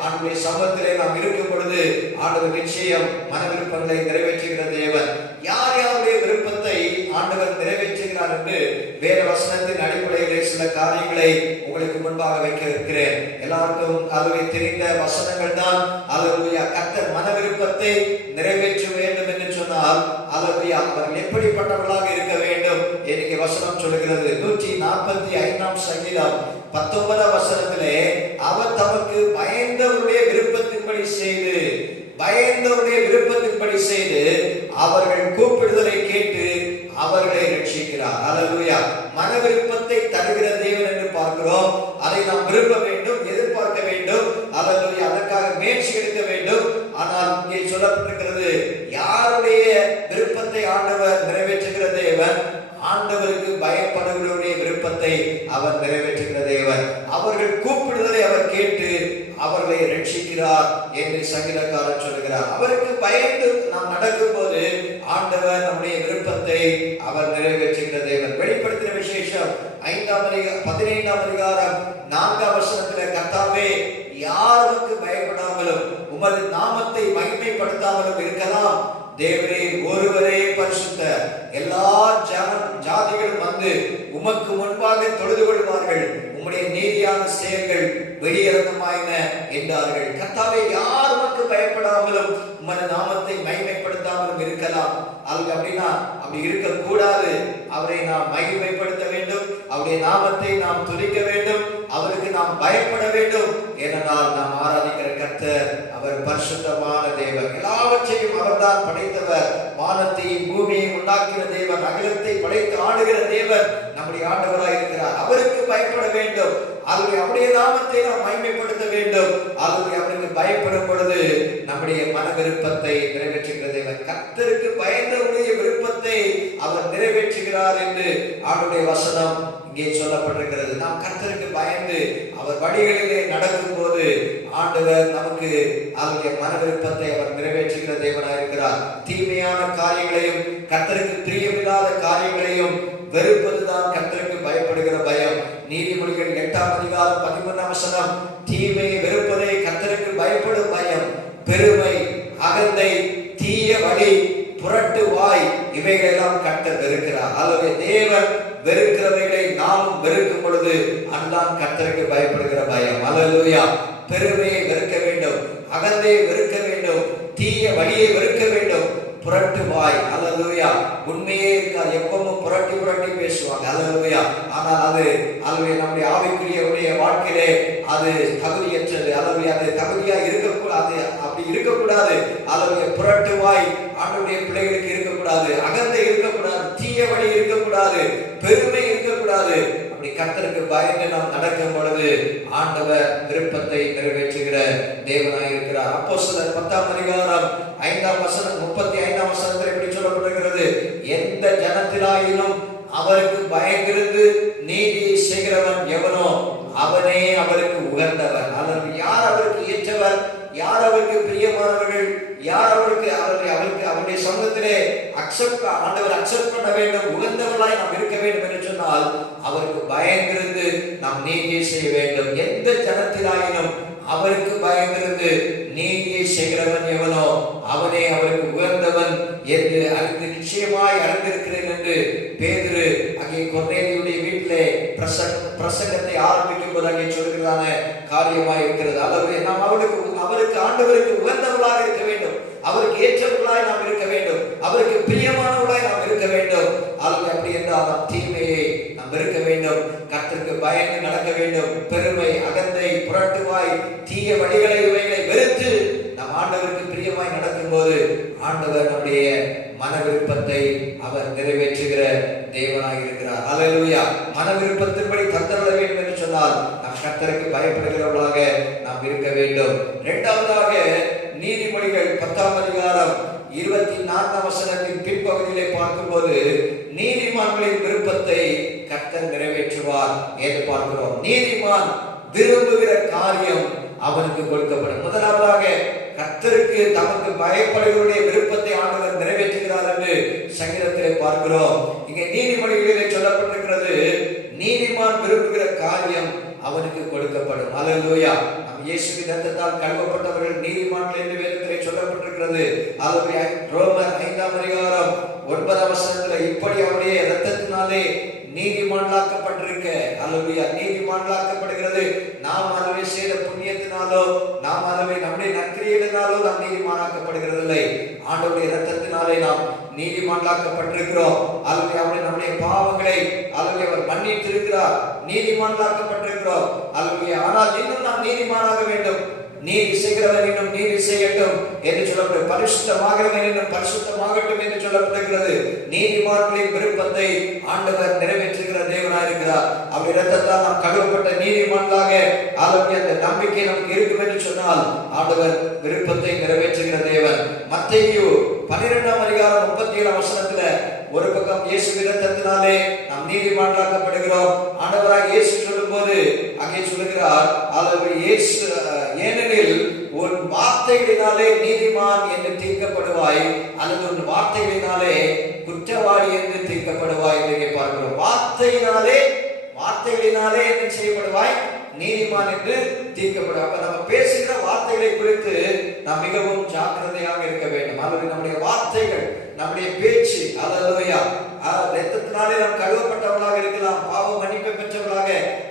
ஆண்டவருடைய சமூகத்திலே நாம் இருக்கும் பொழுது ஆண்டவர் நிச்சயம் மன விருப்பங்களை நிறைவேற்றுகிற தேவன். யார் யாருடைய விருப்பத்தை ஆண்டவர் நிறைவேற்றுகிறார் என்று வேத வசனத்தின் அடிப்படையிலே சில காரியங்களை உங்களுக்கு முன்பாக வைக்க இருக்கிறேன். எல்லாருக்கும் அதுவே தெரிந்த வசனங்கள் தான். அல்லேலூயா, கர்த்தர் மன விருப்பத்தை நிறைவேற்ற வேண்டும் என்று சொன்னால் அல்லேலூயா அவர்கள் எப்படிப்பட்டவர்களாக இருக்க வேண்டும் என்று வசனம் சொல்கிறது. 145 சங்கீதம் 19 வசனத்திலே அவர் தமக்கு பயந்தவருடைய விருப்பத்தின்படி செய்து அவர்கள் கூப்பிடுதலை கேட்டு அவர்களை ரட்சிக்கிறார். அல்லேலூயா, மன விருப்பத்தை தருகிற தேவன் என்று பார்க்கிறோம். அதை நாம் விரும்ப வேண்டும், எதிர்பார்க்க வேண்டும். அல்லேலூயா, அதற்காக முயற்சி எடுக்க வேண்டும். ஆனால் இங்கே சொல்லப்பட்டிருக்கிறது, யாருடைய விருப்பத்தை ஆண்டவர் நிறைவேற்றுகிற தேவன், ஆண்டவருக்கு பயப்படுகிறவருடைய விருப்பத்தை அவர் நிறைவேற்றுகிற தேவன். அவர்கள் கூப்பிடுதலை அவர் கேட்டு அவர்களை ரட்சிக்கிறார் என்று சங்கீதக்காரன் சொல்கிறார். அவருக்கு பயந்து நாம் நடக்கும் போது ஆண்டவர் நம்முடைய விருப்பத்தை அவர் நிறைவேற்றுகிற தேவன். வெளிப்படுத்தின விசேஷம் 15 அதிகாரம் 4 வசனத்தில், கர்த்தாவே, யாருக்கு பயப்படாமலும் உமது நாமத்தை மகிமைப்படுத்தாமலும் இருக்கலாம். தேவரே ஒருவரே பரிசுத்தர். எல்லா ஜாதிகளும் வந்து உமக்கு முன்பாக தொழுது கொள்வார்கள். உம்முடைய நீதியான செயல்கள் வெளியரங்கமாயின என்றார்கள். கர்த்தாவே, யார் உமக்கு பயப்படாமலும் உமது நாமத்தை மகிமைப்படுத்தாமலும் இருக்கலாம். அப்படின்னா அப்படி இருக்கக்கூடாது. அவரை நாம் மகிமைப்படுத்த வேண்டும், அவருடைய நாமத்தை நாம் துதிக்க வேண்டும், அவருக்கு நாம் பயப்பட வேண்டும். ஏனென்றால் நாம் ஆராதிக்கிற கர்த்தர் அவர் பரிசுத்தமான தேவன். எல்லாவற்றையும் அவர்தான் படைத்தவர். வானத்தையும் பூமியையும் உண்டாக்கிற தேவன், அகிலத்தை படைத்து ஆடுகிற தேவன் நம்முடைய ஆண்டவராக இருக்கிறார். அவருக்கு பயப்பட வேண்டும். அவருடைய நாமத்தை நாம் மகிமைப்படுத்த வேண்டும். அவருக்கு பயப்படும் பொழுது நம்முடைய மன விருப்பத்தை நிறைவேற்றுகிற தேவன். கர்த்தருக்கு பயந்தவருடைய விருப்பத்தை அவர் நிறைவேற்றுகிறார் என்று ஆண்டவருடைய வசனம் இங்கே சொல்லப்பட்டிருக்கிறது. நாம் கர்த்தருக்கு பயந்து அவர் வழிகளிலே நடக்கும் போது ஆண்டவர் நமக்கு அவருடைய மன விருப்பத்தை அவர் நிறைவேற்றுகிற தேவனாக இருக்கிறார். தீமையான காரியங்களையும் கர்த்தருக்கு பிரியமில்லாத காரியங்களையும் வெறுப்பதுதான் கர்த்தருக்கு பயப்படுகிற பயம். நீதிமொழிகள் 8 அதிகாரம் 13 வசனம், தீமையை வெறுப்பதை கர்த்தருக்கு பயப்படும் பயம். பெருமை, அகந்தை, தீய வழி, புரட்டு வாய், இவைகளெல்லாம் கர்த்தர் வெறுக்கிறார். அல்லது தேவன் வெறுக்கிறவைகளை நாமும் வெறுக்கும் பொழுது அதுதான் கர்த்தருக்கு பயப்படுகிற பயம். அல்லேலூயா, பெருமையை வெறுக்க வேண்டும், அகந்தையை வெறுக்க வேண்டும், தீய வழியை வெறுக்க வேண்டும், புரட்டு வாய். அல்லேலூயா, உண்மையே இருக்காது, எப்பவும் புரட்டி பேசுவாங்க. அல்லேலூயா, ஆனால் அது நம்முடைய ஆவிக்குரிய வாழ்க்கையிலே அது தகுதியற்றது. அல்லேலூயா, அது தகுதியா இருக்கக்கூடாது, அப்படி இருக்கக்கூடாது. அல்லேலூயா, புரட்டு வாய் ஆண்டவருடைய பிள்ளைகளுக்கு இருக்கக்கூடாது, அகந்தை இருக்கக்கூடாது, தீய வழி இருக்கக்கூடாது, பெருமை இருக்கக்கூடாது. அப்படி கர்த்தருக்கு பயந்து நாம் நடக்கும் பொழுது ஆண்டவர் விருப்பத்தை நிறைவேற்றுகிற தேவனாய் இருக்கிறார். அப்போஸ்தலர் 10ஆம் அதிகாரம் 5ஆம் வசனம் 35ஆம் வசனத்தில் இப்படி சொல்லப்படுகிறது, எந்த ஜனத்திலாயினும் அவருக்கு பயந்திருந்து நீதியை செய்கிறவன் எவனோ அவனே அவருக்கு உகந்தவர். அல்லது யார் அவருக்கு ஏற்றவர், யார் அவருக்கு பிரியமானவர்கள், யார் அவருக்கு அவருடைய சமூகத்திலே ஆண்டவர் அக்செப்ட் பண்ண வேண்டும், உகந்தவர்களாய் நாம் இருக்க வேண்டும் என்று சொன்னால் அவருக்கு பயந்திருந்து நாம் நீதியை செய்ய வேண்டும். எந்த ஜனத்திலாயினும் அவருக்கு பயந்திருந்து நீதியை செய்கிறவன் எவனோ அவனே அவருக்கு உகந்தவன் என்று அறிந்து நிச்சயமாய் அறிந்திருக்கிறேன் என்று பேதுரு அங்கே கொர்நேலியுடைய வீட்டிலே பிரசங்கத்தை ஆரம்பிக்கும் போது அங்கே சொல்கிறதான காரியமாய் இருக்கிறது. அல்லது நாம் அவருக்கு ஆண்டவருக்கு உகந்தவர்களாக இருக்க வேண்டும், அவருக்கு ஏற்றவர்களாய் நாம் இருக்க வேண்டும், அவருக்கு பிரியமானவர்களாய் நாம் இருக்க வேண்டும். அல்லது அப்படி என்றால் நாம் தீமையை நாம் இருக்க வேண்டும், கர்த்தருக்கு பயந்து நடக்க வேண்டும். பெருமை, அகந்தை, புரட்டுவாய், தீய வழிகளை இவைகளை வெறுத்து நம் ஆண்டவருக்கு பிரியமாய் நடக்கும் போது ஆண்டவர் நம்முடைய மன விருப்பத்தை அவர் நிறைவேற்றுகிற தேவனாய் இருக்கிறார். அல்லேலூயா. மன விருப்பத்தின்படி தந்தருள வேண்டும் என்று சொன்னால் நாம் கர்த்தருக்கு பயப்படுகிறவர்களாக நாம் இருக்க வேண்டும். இரண்டாவதாக நீதிமொழிகள் 10ஆம் அதிகாரம் 24ஆம் வசனத்தின் பின்பகுதியிலே பார்க்கும்போது நீதிமான்களின் விருப்பத்தை கர்த்தர் நிறைவேற்றுவார் என்று பார்க்கிறோம். நீதிமான் விரும்புகிற காரியம் அவனுக்கு கொடுக்கப்படும். முதலாவதாக கர்த்தருக்கு தமக்கு பயப்படுகிறவருடைய விருப்பத்தை ஆண்டவர் நிறைவேற்றுகிறார் என்று சங்கீதத்திலே பார்க்கிறோம். இங்கே நீதிமொழிகளிலே சொல்லப்பட்டிருக்கிறது, நீதிமான் விரும்புகிற காரியம் அவனுக்கு கொடுக்கப்படும். அல்லேலூயா. நம் இயேசுவின் இரத்தத்தால் கழுவப்பட்டவர்கள் நீதிமான்கள் என்று வேதத்திலே சொல்லப்பட்டிருக்கிறது. அல்லேலூயா. ரோமர் 5ஆம் அதிகாரம் 9ஆம் வசனத்திலே இப்படி அவருடைய இரத்தத்தினாலே நீதிமான்களாக்கப்பட்டிருக்க, அல்லேலூயா, நீதிமான்களாக்கப்படுகிறது. நாம் அதுவே செய்த புண்ணியத்தினாலோ நாம் அதுவே நம்முடைய நற்கிரியைகளினாலோ நாம் நீதிமானாக்கப்படுகிறதில்லை. ஆண்டவருடைய இரத்தத்தினாலே நாம் நீதிமான்களாக்கப்பட்டிருக்கிறோம். அல்லேலூயா. அவருடைய நம்முடைய பாவங்களை அல்லேலூயா அவர் மன்னித்திருக்கிறார், நீதிமான்களாக்கப்பட்டிருக்கிறோம். அல்லேலூயா. ஆனால் இன்னும் நாம் நீதிமானாக வேண்டும். நீதி செய்கிறவன் இன்னும் நீதி செய்யட்டும் என்று சொல்லப்படும், பரிசுத்தமாகிறவன் இன்னும் பரிசுத்தமாகட்டும் என்று சொல்லப்படுகிறது. நீதிமான்களின் விருப்பத்தை ஆண்டவர் நிறைவேற்றுகிற தேவனாய் இருக்கிறார். அவர் இரத்தத்தால் நாம் கழுவப்பட்ட நீதிமான்களாக அந்த நம்பிக்கை நமக்கு இருக்கும் என்று சொன்னால் ஆண்டவர் விருப்பத்தை நிறைவேற்றுகிற தேவன். மத்தேயு 12ஆம் அதிகாரம் 37ஆம் வசனத்துல ஒரு பக்கம் இயேசு இரத்தத்தினாலே நாம் நீதிமான்களாக்கப்படுகிறோம். ஆண்டவராக இயேசு சொல்லும்போது அங்கே சொல்லுகிறார், ஏனெனில் உன் வார்த்தைகளினாலே நீதிமான் என்று தீர்க்கப்படுவாய், அல்லது உன் வார்த்தைகளினாலே குற்றவாளி என்று தீர்க்கப்படுவாய் என்று பார்க்கிறோம். வார்த்தைகளினாலே என்ன செய்யப்படுவாய்? நீதிமான் என்று தீர்க்கப்படுவாய். அப்ப நம்ம பேசுகிற வார்த்தைகளை குறித்து நாம் மிகவும் ஜாக்கிரதையாக இருக்க வேண்டும். அல்லது நம்முடைய வார்த்தைகள், நம்முடைய பேச்சு, அல்லேலூயா, இரத்தத்தினாலே நாம் கழுவப்பட்டவர்களாக இருக்கலாம், பாவ மன்னிப்பை பெற்றவர்களாக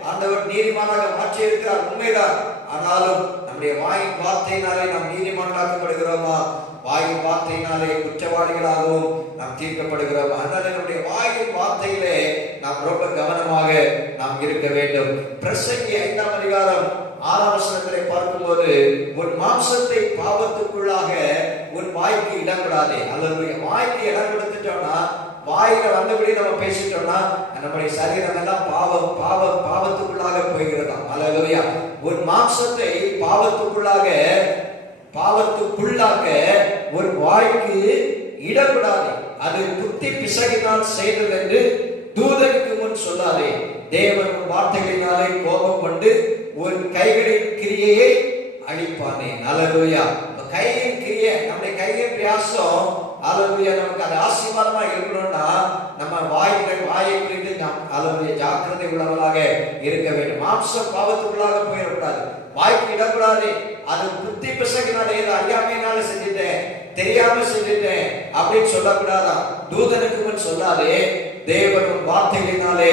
ஆண்டவர் நீதிமானாக மாற்றி இருக்கிறார், உண்மைதான். ஆனாலும் நம்முடைய வாயின் வார்த்தையினாலே நாம் நீதிமானாக்கப்படுகிறோமா? வாயின் வார்த்தையினாலே குற்றவாளிகளாகவும் நாம் தீர்க்கப்படுகிறோம். அதனால நம்முடைய வாயின் வார்த்தையிலே நாம் ரொம்ப கவனமாக நாம் இருக்க வேண்டும். பிரசங்கி 5ஆம் அதிகாரம் 6ஆம் வசனத்திலே பார்க்கும்போது உன் மாம்சத்தை பாவத்துக்குள்ளாக உன் வாய்க்கு இடம் விடாதே. அல்லது வாய்க்கு இடம் கொடுத்துட்டோம்னா, வாயில வந்தபடி நம்ம பேசிட்டோம்னா நம்முடைய சரீரம் எல்லாம் பாவத்துக்குள்ளாக போய்கிறதா. அல்லேலூயா. உன் மாம்சத்தை பாவத்துக்குள்ளாக ஒரு வாய்க்கு இடம் விடாதே. அது புத்தி பிசகினால் செய்தது என்று தூதனுக்கு முன் சொல்லாதே. தேவன் வார்த்தைகளினாலே கோபம் கொண்டு ஒரு கைகளின் கிரியையை அழிப்பானே. அல்லேலூயா. கையின் கிரியை, நம்முடைய கையின் பிரயாசம், அல்லேலூயா, நமக்கு அது ஆசீர்வாதமா இருக்கணும்னா நம்ம வாயை குறித்து நாம் அல்லேலூயா ஜாக்கிரதை உள்ளவர்களாக இருக்க வேண்டும். மாம்சம் பாவத்துக்குள்ளாக போயிடக்கூடாது, வாய்க்கு இடக்கூடாது. அது புத்தி பிசகினாலே, அறியாமையினால செஞ்சுட்டேன், தெரியாம செஞ்சுட்டேன் அப்படின்னு சொல்லக்கூடாதா. தூதனுக்கு முன் சொல்லாதே. தேவன் வார்த்தைகளினாலே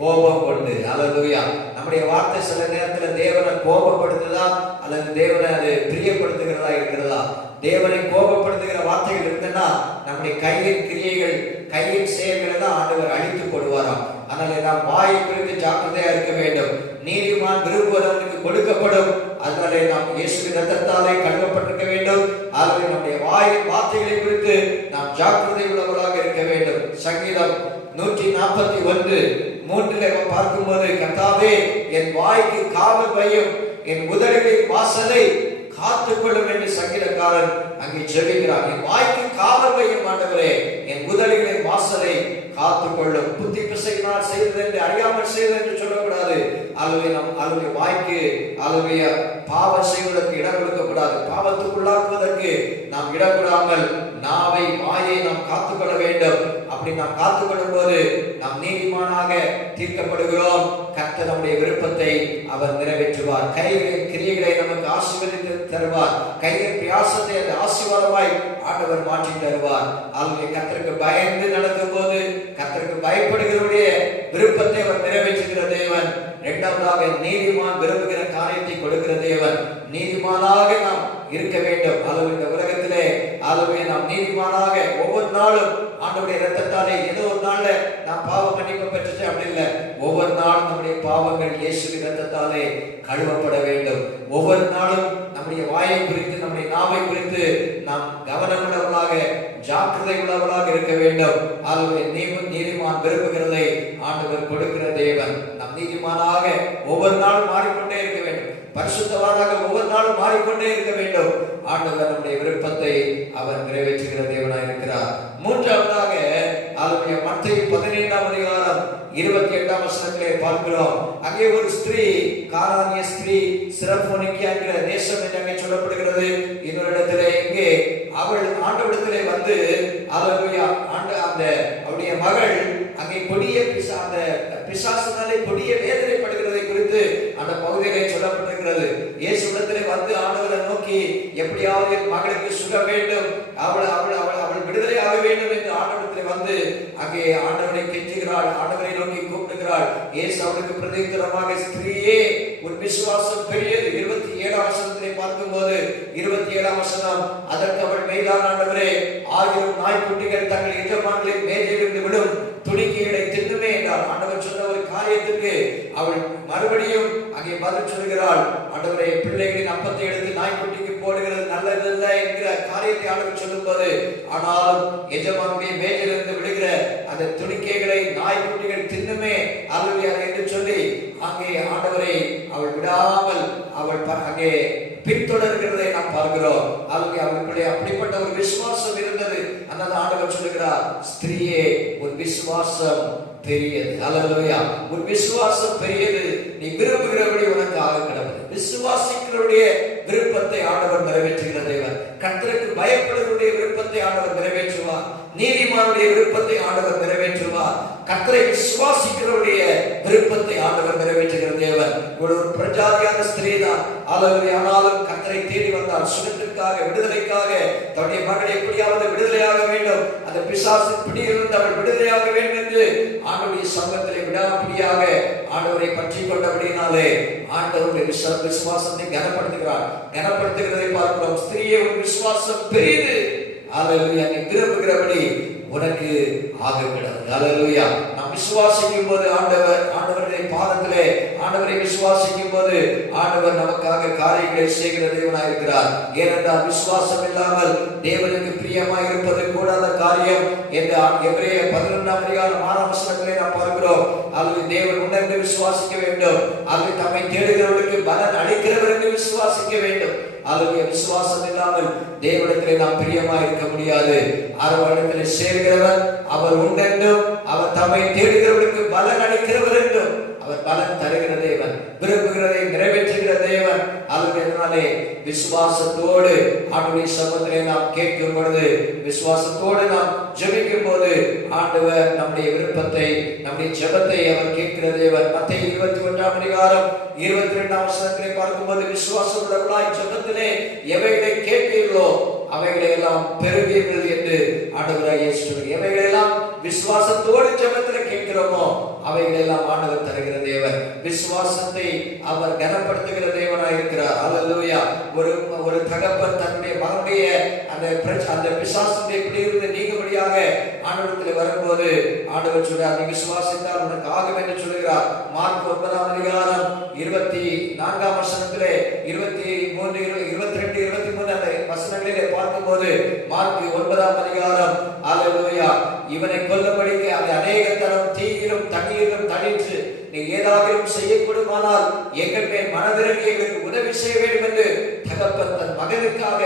கோபம் கொண்டு, அல்லேலூயா, நம்முடைய வார்த்தை சில நேரத்தில் தேவனை கோபப்படுத்துதா அல்லது தேவனை அது பிரியப்படுத்துகிறதா இருக்கிறதா? தேவனை கோபப்படுத்துகிற வார்த்தைகள் இருந்ததுன்னா நம்முடைய கையின் கிரியைகள், கையின் செயல்களை தான் ஆண்டவர் அழித்து போடுவாராம். அதனால நாம் வாயை குறித்து ஜாக்கிரதையா இருக்க வேண்டும். நீதிமான் விரும்புவதற்கு கொடுக்கப்படும். அதனாலே நாம் இயேசுவின் இரத்தத்தாலே கழுவப்பட்டிருக்க வேண்டும். ஆகவே நம்முடைய வாயின் வார்த்தைகளை குறித்து நாம் ஜாக்கிரதை உள்ளவர்களாக இருக்க வேண்டும். சங்கீதம் 141 3 பார்க்கும்போது, கர்த்தாவே என் வாய்க்கு காவல் வையும், என் உதடுகளின் வாசலை காத்துக்கொள்ளும் என்று சங்கீதக்காரன் அங்கே ஜெபிக்கிறார். என் வாய்க்கு காவல் வையும் ஆண்டவரே, என் உதடுகளின் வாசலை காத்துக்கொள்ளும். புத்தி பிசையினால் செய்தது என்று அறியாமல் செய்தது என்று சொல்லக்கூடாது. அல்லது வாய்க்கு பாவம் செய்வதற்கு இடம் கொடுக்கக்கூடாது. பாவத்துக்குள்ளாக்குவதற்கு நாம் இடம் கொடாமல் நாவை வாயை நாம் காத்துக்கொள்ள வேண்டும். அப்படி நாம் காத்துக்கொள்ளும் போது நாம் நீதிமானாக தீர்க்கப்படுகிறோம். கர்த்தர் நம்முடைய விருப்பத்தை அவர் நிறைவேற்றுவார். கைகளின் கிரியைகளை நமக்கு ஆசீர்வதித்து தருவார். கையின் பிரயாசத்தை அந்த ஆசீர்வாதமாய் ஆண்டவர் மாற்றி தருவார். ஆகவே கர்த்தருக்கு பயந்து நடக்கும் போது, கர்த்தருக்கு பயப்படுகிறவருடைய விருப்பத்தை அவர் நிறைவேற்றுகிற தேவன். இரண்டாவதாக, நீதிமான் விரும்புகிற காரியத்தை கொடுக்கிற தேவன். நீதிமானாக நாம் இருக்க வேண்டும். அல்லது இந்த உலகத்திலே நாம் நீதிமானாக ஒவ்வொரு நாளும் ஆண்டவருடைய இரத்தத்தாலே ஏதோ ஒரு நாள்ல நாம் பாவ மன்னிப்பு பெற்றுட்டு அப்படி இல்லை. ஒவ்வொரு நாளும் நம்முடைய பாவங்கள் இயேசுவின் இரத்தத்தாலே கழுவப்பட வேண்டும். ஒவ்வொரு நாளும் நம்முடைய வாயை குறித்து, நம்முடைய நாவை குறித்து நாம் கவனமுள்ளவர்களாக, ஜாக்கிரதை உள்ளவர்களாக இருக்க வேண்டும். ஆகவே நீதிமான் விரும்புகிறதை ஆண்டவர் கொடுக்கிற தேவன். நம் நீதிமானாக ஒவ்வொரு நாளும் மாறிக்கொண்டே இருக்க வேண்டும். பரிசுத்தவானாக ஒவ்வொரு நாளும் மாறிக்கொண்டே இருக்க வேண்டும். ஆண்டவர் நம்முடைய விருப்பத்தை அவர் நிறைவேற்றுகிற தேவனாய் இருக்கிறார். மூன்றாவதாக, மத்தேயு 15ஆம் அதிகாரம் 28ஆம் வசனத்திலே பார்க்கிறோம். அங்கே ஒரு ஸ்திரீ, கானானிய ஸ்திரீ, சிரபோனிக்கே என்கிற தேசம் என்று அங்கே சொல்லப்படுகிறது. இன்னொரு இடத்திலே இங்கே அவள் ஆண்டவரிடத்திலே வந்து அவருடைய மகள் அங்கே கொடிய பிசாசினாலே கொடிய வேதனைப்படுகிறதை குறித்து அந்த பகுதியிலே சொல்லப்பட்டிருக்கிறது. இயேசுவிடத்திலே வந்து ஆண்டவரை நோக்கி, எப்படியாவது என் மகளுக்கு சுகம் வேண்டும், அவள் விடுதலை ஆக வேண்டும் என்று ஆண்டவரிடத்திலே வந்து அங்கே ஆண்டவரை கெஞ்சுகிறாள். ஆண்டவரை நோக்கி கூப்பிடுகிறாள். இயேசு அவளுக்கு பிரதியுத்தரமாக, ஸ்திரீயே, உன் விசுவாசம் பெரியது. 27ஆம் வசனத்திலே பார்க்கும்போது 27ஆம் வசனம், அதற்கு அவள், மேலான ஆண்டவரே, 1000 நாய்க்குட்டிகள் தங்கள் எஜமான்களின் மேஜையிலிருந்து விடும் துணிக்கைகளை தின்னுமே என்றார். ஆண்டவர் சொன்ன ஒரு காரியத்துக்கு அவள் மறுபடியும் அங்கே பதில் சொல்கிறாள். ஆண்டவரே, பிள்ளைகளின் அப்பத்தை எடுத்து நாய்க்குட்டிக்கு போடுகிறது நல்லதல்ல என்கிற காரியத்தை ஆண்டவர் சொல்லும்போது, ஆனாலும் எஜமானுடைய மேஜையிலிருந்து விடுகிற அந்த துணிக்கைகளை நாய்க்குட்டிகள் தின்னுமே அல்லவையா என்று சொல்லி அங்கே ஆண்டவரை அவள் விடாமல் அவள் அங்கே பின்தொடர்கிறதை நாம் பார்க்கிறோம். அவர்களுடைய அப்படிப்பட்ட ஒரு விசுவாசம் இருந்தது. அதனால ஆண்டவர் சொல்லுகிறார், ஸ்திரீயே, உன் விசுவாசம் பெரியது. அல்லேலூயா. உன் விசுவாசம் பெரியது. நீ விரும்புகிறபடி உனக்கு ஆக கடவுள். விசுவாசிக்கிறவருடைய விருப்பத்தை ஆண்டவர் நிறைவேற்றுகிற தேவன். கர்த்தருக்கு பயப்படுவருடைய விருப்பத்தை ஆண்டவர் நிறைவேற்றுவார். நீதிமானுடைய விருப்பத்தை ஆண்டவர் நிறைவேற்றுவார். கர்த்தரை விசுவாசிக்கிறவருடைய விருப்பத்தை ஆண்டவர் நிறைவேற்றுகிற தேவன். ஒரு பிரஜாதியான ஸ்திரீ தான். ஆனாலும் கர்த்தரை தேடி வந்தார். சுகத்திற்காக, விடுதலைக்காக, தன்னுடைய மகள் எப்படியாவது விடுதலையாக வேண்டும், அந்த பிசாசின் பிடியிலிருந்து அவள் விடுதலையாக வேண்டும் என்று ஆண்டவருடைய சமூகத்திலே விடாப்பிடியாக ஆண்டவரை பற்றி கொண்டபடினாலே ஆண்டவருடைய விசுவாசத்தை கனப்படுத்துகிறதை பார்க்கிறோம். ஸ்திரீயே, உன் விசுவாசம் பெரியது. அல்லேலூயா. நீ விரும்புகிறபடி உனக்கு ஆகிறது. அல்லேலூயா. நாம் விசுவாசிக்கும் போது ஆண்டவருடைய பாதத்திலே ஆண்டவரை விசுவாசிக்கும் போது ஆண்டவர் நமக்காக காரியங்களை செய்கிற தேவனாய் இருக்கிறார். ஏனென்றால் விசுவாசம் இல்லாமல் தேவனுக்கு பிரியமாய் இருப்பது கூடாத காரியம் என்று எபிரேயர் 11ஆம் அதிகாரம் 6ஆம் வசனத்திலே நாம் பார்க்கிறோம். அல்லது தேவன் உணர்ந்து விசுவாசிக்க வேண்டும். அல்லது தம்மை தேடுகிறவர்களுக்கு பலன் அளிக்கிறவர் என்று விசுவாசிக்க வேண்டும். அல்லது விசுவாசம் இல்லாமல் தேவனிடத்திலே நாம் பிரியமாய் இருக்க முடியாது. அவரிடத்திலே சேர்கிறவர் அவர் உண்டென்றும், அவர் தம்மை தேடுகிறவர்களுக்கு பலன் அளிக்கிறவர் என்றும், அவர் பலன் தருகிற தேவன், விரும்புகிறதை நிறைவேற்றுகிற தேவன். அதனாலே விசுவாசத்தோடு ஆண்டவருடைய சமூகத்திலே நாம் கேட்கும் பொழுது, விசுவாசத்தோடு நாம் ஜெபிக்கும் போது ஆண்டவர் நம்முடைய விருப்பத்தை, நம்முடைய ஜெபத்தை அவர் கேட்கிற தேவன். மத்தேயு 21ஆம் அதிகாரம் 22ஆம் வசனத்திலே பார்க்கும்போது, விசுவாசம் உள்ளவர்களாய் ஜெபத்திலே எவைகளை கேட்பீர்களோ அவைகளை எல்லாம் பெறுவீர்கள் என்று ஆண்டவர் இயேசு சொல்கிறார். எவைகளை எல்லாம் விசுவாசத்தோடு ஜெபத்திலே கேட்கிறோமோ அவைகளை எல்லாம் ஆண்டவர் தருகிற தேவன். விசுவாசத்தை அவர் கனப்படுத்துகிற தேவனாய் இருக்கிறார். அல்லேலூயா. ஒரு தகப்பன் தன்னுடைய மகனுடைய அந்த பிசாசத்தை எப்படி இருந்து நீங்கும்படியாக ஆண்டவரிடத்தில் வரும்போது ஆண்டவர் சொல்றார், நீ விசுவாசித்தால் உனக்கு ஆகும் என்று சொல்கிறார். மார்க் 9ஆம் அதிகாரம் 24ஆம் வசனத்திலே 23, 22, 23 அந்த வசனங்களிலே பார்க்கும்போது, மார்க் 9ஆம் அதிகாரம், அல்லேலூயா, இவனை கொல்லும்படிக்கு அந்த அநேக தரம் தீயிலும் தண்ணீரிலும் தள்ளி நீ ஏதாவது செய்யக்கூடுமானால் எங்கள் மேல் மனதிறங்கி எங்களுக்கு உதவி செய்ய வேண்டும் என்று தகப்பன் தன் மகனுக்காக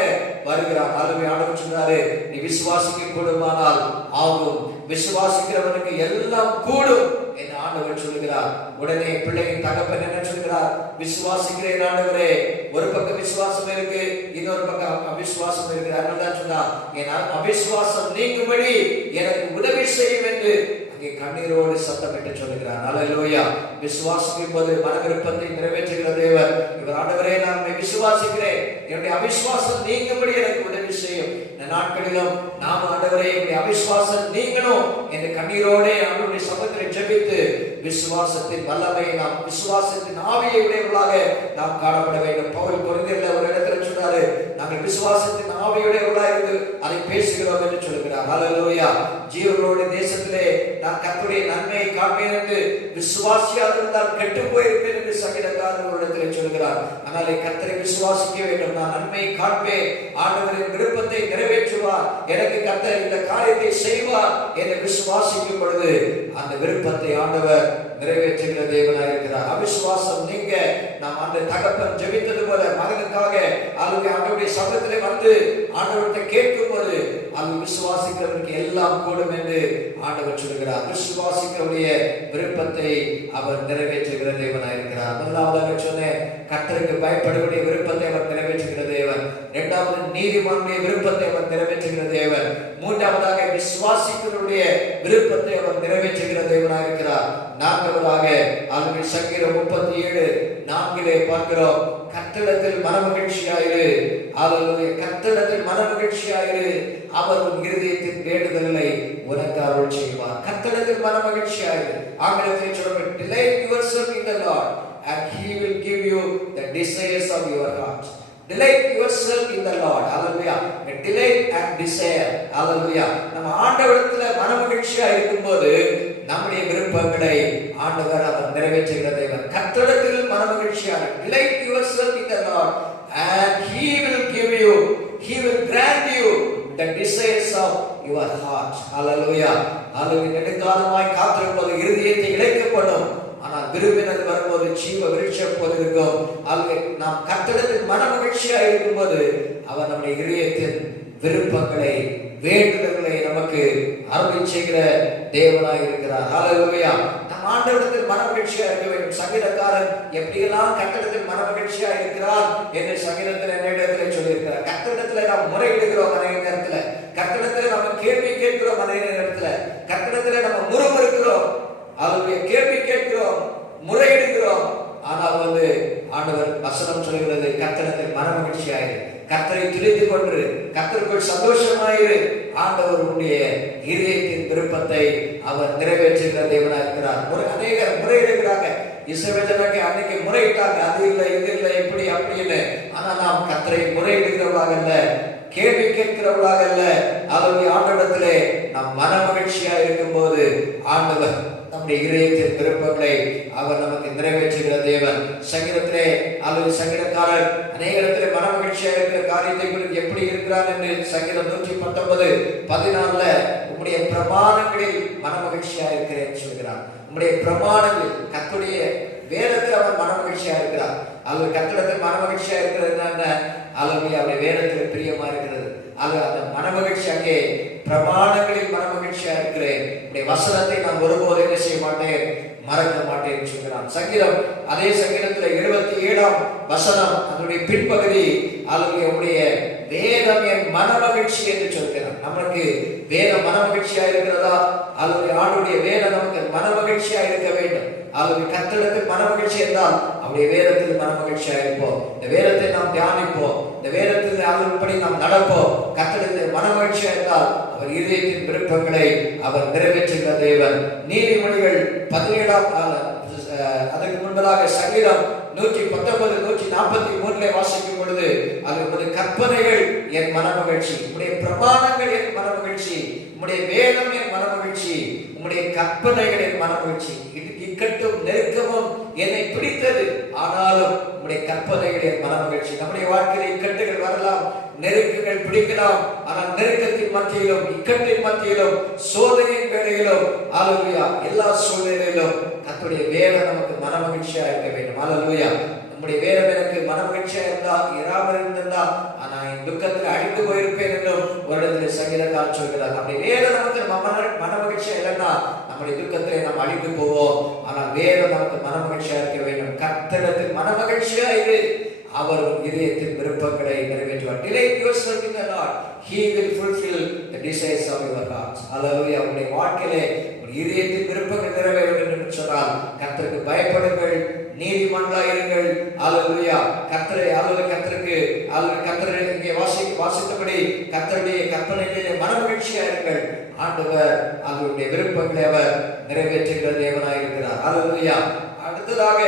வருகிறார். ஆகவே ஆண்டவர் சொன்னாரு, நீ விசுவாசிக்க கூடுமானால் ஆகும், விசுவாசிக்கிறவனுக்கு எல்லாம் கூடும் என்று ஆண்டவர் சொல்லுகிறார். உடனே பிள்ளையின் தகப்பன் என்ன சொல்கிறார்? விசுவாசிக்கிறேன் ஆண்டவரே. ஒரு பக்கம் விசுவாசம் இருக்கு, இன்னொரு பக்கம் அவிசுவாசம் இருக்கு. அதனால்தான் சொன்னார், என் அவிசுவாசம் நீங்கும்படி எனக்கு உதவி செய்யும் என்று அங்கே கண்ணீரோடு சத்தமிட்டு சொல்லுகிறார். அல்லேலூயா. விசுவாசிக்கும் போது மன விருப்பத்தை நிறைவேற்றுகிற தேவன் இவர். ஆண்டவரே, நான் விசுவாசிக்கிறேன், என்னுடைய அவிசுவாசம் நீங்கும்படி எனக்கு உதவி செய்யும். இந்த நாட்களிலும் நாம் ஆண்டவரே என்னுடைய அவிசுவாசம் நீங்கணும் என்று கண்ணீரோடு அவருடைய சமூகத்தில் ஜெபித்து விசுவாசத்தின் வல்லமை, நாம் விசுவாசத்தின் ஆவியை உடையவர்களாக நாம் காணப்பட வேண்டும். பவுல் கொரிந்தியர்ல ஒரு இடத்துல சொன்னாரு, நாங்கள் விசுவாசத்தின் ஆவியுடையவர்களாக இருந்து அதை பேசுகிறோம் என்று சொல்கிறார். அல்லேலூயா. ஜீவனோட தேசத்திலே நான் கர்த்தருடைய நன்மையை காண்பேன் என்று விசுவாசியாக இருந்தால் கெட்டு போயிருப்பேன் என்று சங்கீதக்காரர் ஒரு இடத்திலே சொல்கிறார். ஆனால் கர்த்தரை விசுவாசிக்க வேண்டும். நான் நன்மையை காண்பேன், ஆண்டவரின் விருப்பத்தை நிறைவேற்றுவார், எனக்கு கர்த்தர் இந்த காரியத்தை செய்வார் என்று விசுவாசிக்கும் பொழுது அந்த விருப்பத்தை ஆண்டவர் நிறைவேற்றுகிற தேவனாக இருக்கிறார். அவிசுவாசம் நீங்க நாம் அந்த தகப்பன் ஜெபித்தது போல மகனுக்காக ஆண்டவருடைய சமூகத்திலே வந்து ஆண்டவர்கிட்ட கேட்கும் போது அது விசுவாசிக்கிறவருக்கு எல்லாம் கூடும் என்று ஆண்டவர் சொல்கிறார். விசுவாசிக்கிறவருடைய விருப்பத்தை அவர் நிறைவேற்றுகிற தேவனாக இருக்கிறார். முதலாவதாக சொன்ன கர்த்தருக்கு பயப்படுவடைய விருப்பத்தை அவர் நிறைவேற்றுகிற தேவன். இரண்டாவது நீதிமானுடைய விருப்பத்தை அவர் நிறைவேற்றுகிற தேவன். மூன்றாவதாக விசுவாசிக்கிறவருடைய விருப்பத்தை அவர் நிறைவேற்றுகிற தேவனாக இருக்கிறார். நான்காவதாக ஆளுநர் சங்கீதம் 37:4 பார்க்கிறோம், கர்த்தரிடத்தில் மனமகிழ்ச்சியாயிரு. அல்லேலூயா. கர்த்தரிடத்தில் மனமகிழ்ச்சியாயிரு, அவர் உன் இருதயத்தின் வேண்டுதலை உனக்கு அருள் செய்வார். கர்த்தரிடத்தில் மனமகிழ்ச்சியாயிரு. ஆங்கிலத்தில் சொல்றாங்க, delight yourself in the Lord and he will give you the desires of your heart. Delight yourself in the Lord. Hallelujah. Delight and desire. Hallelujah. நம்ம ஆண்டவரிடத்துல மனமகிழ்ச்சியா இருக்கும்போது நம்முடைய விருப்பங்களை ஆண்டவர் அவர் நிறைவேற்றுகிற தேவன். கர்த்தரிடத்தில் மனமகிழ்ச்சியா delight yourself in the Lord and he will give you, he will grant you the desires of your heart. Hallelujah. Hallelujah. நெடுங்காலமாய் காத்திருப்பது இருதயத்தை இழைக்கப்படும், ஆனால் விரும்பினது வரும்போது ஜீவ விருட்சம் போல இருக்கும். ஆகவே நாம் கர்த்தரிடத்தில் மனமகிழ்ச்சியா இருக்கும்போது அவர் நம்முடைய இதயத்தின் விருப்பங்களை வேண்டுதல்களை நமக்கு அருள் செய்கிற தேவனாக இருக்கிறார். ஹல்லேலூயா. நம் ஆண்டவரிடத்தில் மனமகிழ்ச்சியா இருக்க வேண்டும். சங்கீதக்காரன் எப்படியெல்லாம் கர்த்தரிடத்தில் மனமகிழ்ச்சியா இருக்கிறார் என்று சங்கீதத்தில் என்னிடத்தில் சொல்லியிருக்கிறார். கர்த்தரிடத்தில் நாம் முறையிடுகிறோம் அநேக நேரத்தில், கர்த்தரிடத்தில் நம்ம கேள்வி கேட்கிறோம் அநேக நேரத்தில், கர்த்தரிடத்தில் நம்ம முறுமுறுக்கிறோம், அவருடைய கேள்வி கேட்கிறோம், முறையிடுகிறோம். ஆனால் ஆண்டவர் வசனம் சொல்கிறது, கர்த்தரிடத்தில் மனமகிழ்ச்சியாயிரு, கர்த்தரை துதித்து கொண்டு கர்த்தருக்குள் சந்தோஷமாயிரு. ஆண்டவருடைய இதயத்தின் விருப்பத்தை அவர் நிறைவேற்றுகிற தேவனாக இருக்கிறார். அநேகர் முறையிடுகிறாங்க. இஸ்ரவேல் ஜனங்க அன்னைக்கு முறையிட்டாங்க, அது இல்லை இது இல்லை இப்படி அப்படி இல்லை. ஆனால் நாம் கர்த்தரை முறையிடுகிறவர்களாக அல்ல, கேள்வி கேட்கிறவர்களாக அல்ல. அவருடைய ஆண்டவரிடத்திலே நாம் மனமகிழ்ச்சியா இருக்கும் போது ஆண்டவர் நம்முடைய இதயத்தின் விருப்பங்களை அவர் நமக்கு நிறைவேற்றுகிற தேவன். சங்கீதத்திலே அல்லது சங்கீதக்காரர் அநேக இடத்திலே மனமகிழ்ச்சியா இருக்கிற காரியத்தை குறித்து எப்படி இருக்கிறார் என்று சங்கீதம் 119:14 உம்முடைய பிரமாணங்களில் மனமகிழ்ச்சியா இருக்கிறேன் சொல்கிறார். உம்முடைய பிரமாணங்கள், கர்த்தருடைய வேதத்தில் அவர் மனமகிழ்ச்சியா இருக்கிறார். அல்லது கர்த்தரிடத்தில் மனமகிழ்ச்சியா இருக்கிறது என்ன? அல்லது அவருடைய வேதத்தில் பிரியமா இருக்கிறது. அது அந்த மனமகிழ்ச்சி, அங்கே பிரமாணங்களில் மனமகிழ்ச்சியா இருக்கிறேன், உடைய வசனத்தை நான் ஒருபோது என்ன செய்ய மாட்டேன், மறக்க மாட்டேன் சொல்கிறான். சங்கீதம், அதே சங்கீதத்துல 77ஆம் வசனம் அதனுடைய பின்பகுதி, அல்லது உடைய வேதம் என் மனமகிழ்ச்சி என்று சொல்கிறான். நமக்கு வேதம் மனமகிழ்ச்சியா இருக்கிறதா? அல்லது ஆண்டுடைய வேதம் நமக்கு மனமகிழ்ச்சியா இருக்க வேண்டும். அல்லது கர்த்தரிடத்தில் மனமகிழ்ச்சி என்றால் அவருடைய வேதத்தில் மனமகிழ்ச்சியா இருப்போம். இந்த வேதத்தை நாம் தியானிப்போம், இந்த வேதத்தில் அதன்படி நாம் நடப்போம். கர்த்தரிடத்தில் மனமகிழ்ச்சியா இருந்தால் அவர் இதயத்தின் விருப்பங்களை அவர் நிறைவேற்றுகிற தேவன். நீதிமொழிகள் 17ஆம் அதற்கு முன்பதாக சங்கீதம் 119, 143 வாசிக்கும் பொழுது அது கற்பனைகள் என் மனமகிழ்ச்சி, உம்முடைய பிரமாணங்கள் என் மனமகிழ்ச்சி, உம்முடைய வேதம் என் மனமகிழ்ச்சி, உம்முடைய கற்பனைகள் என் மனமகிழ்ச்சி. இக்கட்டும் நெருக்கமும் என்னை பிடித்தது, ஆனாலும் உம்முடைய கற்பனைகள் என் மனமகிழ்ச்சி. நம்முடைய வாழ்க்கையில் இக்கட்டுகள் வரலாம், நெருக்கங்கள் பிடிக்கலாம். ஆனால் நெருக்கத்தின் மத்தியிலும், இக்கட்டின் மத்தியிலும், சோதனையின் வேளையிலும், அல்லேலூயா, எல்லா சூழ்நிலையிலும் கர்த்தருடைய வேதம் நமக்கு மனமகிழ்ச்சியா இருக்க வேண்டும். அல்லேலூயா. நம்முடைய வேதம் எனக்கு மனமகிழ்ச்சியா இருந்தா இராமல் இருந்திருந்தா நான் என் துக்கத்தில் அழிந்து போயிருப்பேன் என்றும் ஒரு இடத்துல சங்கீதக்காரர் சொல்கிறார். அப்படி வேதம் நமக்கு மனமகிழ்ச்சியா இல்லைன்னா நம்முடைய துக்கத்திலே நாம் அழிந்து போவோம். ஆனால் வேதம் நமக்கு மனமகிழ்ச்சியா இருக்க வேண்டும். கர்த்தரிடத்தில் மனமகிழ்ச்சியா இரு, அவர் இதயத்தின் விருப்பங்களை நிறைவேற்றுவார். Delight yourself in the Lord, He will fulfill the desires of your heart. அல்லேலூயா. உங்களுடைய வாழ்க்கையிலே இதயத்தின் விருப்பங்கள் நிறைவேற வேண்டும் என்று சொன்னால் கர்த்தருக்கு பயப்படுங்கள், நீதிமான்களாய் இருங்கள். அல்லேலூயா. கர்த்தரை இங்கே வாசித்தபடி கர்த்தருடைய கற்பனைகளிலே மனமகிழ்ச்சியா இருங்கள். ஆண்டவர் அவருடைய விருப்பங்களை அவர் நிறைவேற்றுகிற தேவனாய் இருக்கிறார். அல்லேலூயா. அடுத்ததாக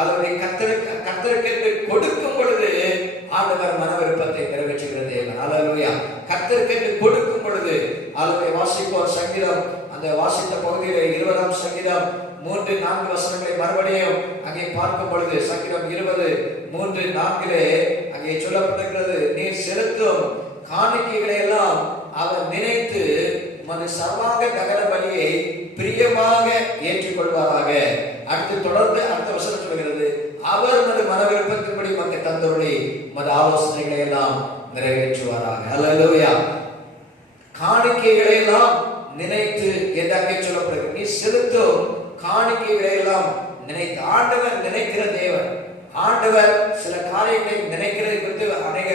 அவருடைய கர்த்தருக்கு கொடுக்கும் பொழுது ஆண்டவர் மன விருப்பத்தை நிறைவேற்றுகிற தேவன். அல்லேலூயா. கர்த்தருக்கு கொடுக்கும் பொழுது அல்லேலூயா. வாசிப்போம் சங்கீதம், அந்த வாசித்த பகுதியிலே 20ஆம் சங்கீதம் 3-4 வசனங்களை மறுபடியும் அங்கே பார்க்கும் பொழுது சங்கீதம் 20:3-4 அங்கே சொல்லப்பட்டிருக்கிறது, நீர் செலுத்தும் காணிக்கைகளை எல்லாம் அவர் நினைத்து உமது சர்வாங்க தகன பலியை பிரியமாக ஏற்றுக்கொள்வாராக. அடுத்து தொடர்ந்து அடுத்த வசனம் சொல்கிறது, அவர் உமது மன விருப்பத்தின்படி உமக்கு தந்தருளி உமது ஆலோசனைகளை எல்லாம் நிறைவேற்றுவாராக. அல்லேலூயா. காணிக்கைகளை எல்லாம் நினைத்து என்று அங்கே சொல்லப்படுகிறது. நீ செலுத்தும் காணிக்கைகளை எல்லாம் நினைத்து. ஆண்டவர் நினைக்கிற தேவன். ஆண்டவர் சில காரியங்களை நினைக்கிறது குறித்து அநேக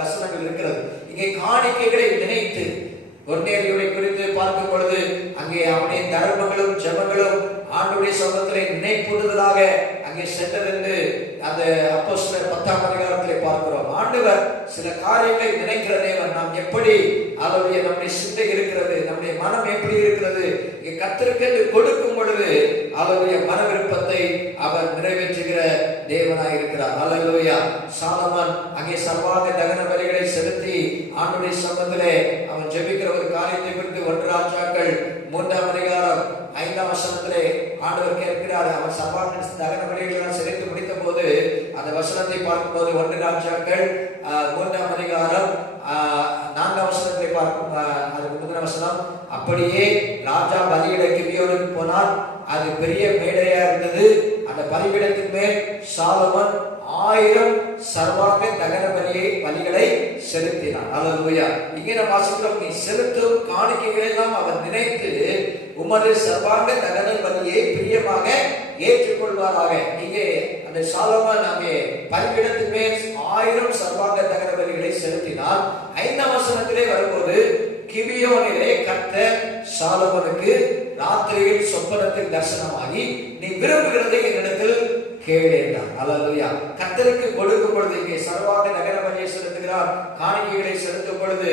வசனங்கள் இருக்கிறது. இங்கே காணிக்கைகளை நினைத்து கொர்நேலியுவை குறித்து பார்க்கும் பொழுது அங்கே அவனுடைய தர்மங்களும் ஜெபங்களும் ஆண்டவருடைய சமூகத்திலே நினைப்புறுதலாக அங்கே சென்றதென்று அந்த அப்போஸ்தலர் 10ஆம் அதிகாரத்திலே பார்க்கிறோம். ஆண்டவர் சில காரியங்களை நினைக்கிற தேவன். நாம் எப்படி அவருடைய நம்முடைய சிந்தை இருக்கிறது, நம்முடைய மனம் எப்படி இருக்கிறது, கர்த்தருக்கு கொடுக்கும் பொழுது அவருடைய மன விருப்பத்தை அவர் நிறைவேற்றுகிற தேவனாய் இருக்கிறார். அல்லேலூயா. சாலமோன் அங்கே சர்வாங்க தகன பலிகளை செலுத்தி ஆண்டவருடைய சமூகத்திலே அவன் ஜெபிக்கிற ஒரு காரியத்தை குறித்து 1 ராஜாக்கள் 3ஆம் அதிகாரம் 5ஆம் வசனத்திலே ஆண்டவர் கேட்கிறார். அவன் சர்வாங்க தகன பலிகளை செலுத்தி முடித்த போது அந்த வசனத்தை பார்க்கும்போது 1 ராஜாக்கள் 3ஆம் அதிகாரம் 4ஆம் வசனத்தை பார்க்கும். அதுக்கு முதல் வசனம், அப்படியே ராஜா பலியிட கிபியோனுக்கு போனார். அது பெரிய மேடையா இருந்தது. அந்த பலிபீடத்தின் மேல் சாலமோன் 1000 சர்வாங்க தகன பலிகளை செலுத்தினார். அல்லேலூயா. இங்கே நாம் வாசிக்கிறோம், நீ செலுத்தும் காணிக்கைகளை எல்லாம் அவர் நினைத்து உமது சர்வாங்க தகன பலியை பிரியமாக ஏற்றுக்கொள்வாராக. இங்கே அந்த சாலமோன் அங்கே பலிபீடத்தின் மேல் 1000 சர்வாங்க தகன பலிகளை செலுத்தினார். 5ஆம் வசனத்திலே வரும்போது, கிபியோனிலே கர்த்தர் சாலமோனுக்கு ராத்திரியில் சொப்பனத்தில் தரிசனமாகி நீ விரும்புகிறதை என்னிடத்தில் கேள் என்றார். அல்லேலூயா. கர்த்தருக்கு கொடுக்கும் பொழுது இங்கே சர்வாங்க தகன பலியை செலுத்துகிறார், காணிக்கைகளை செலுத்தும் பொழுது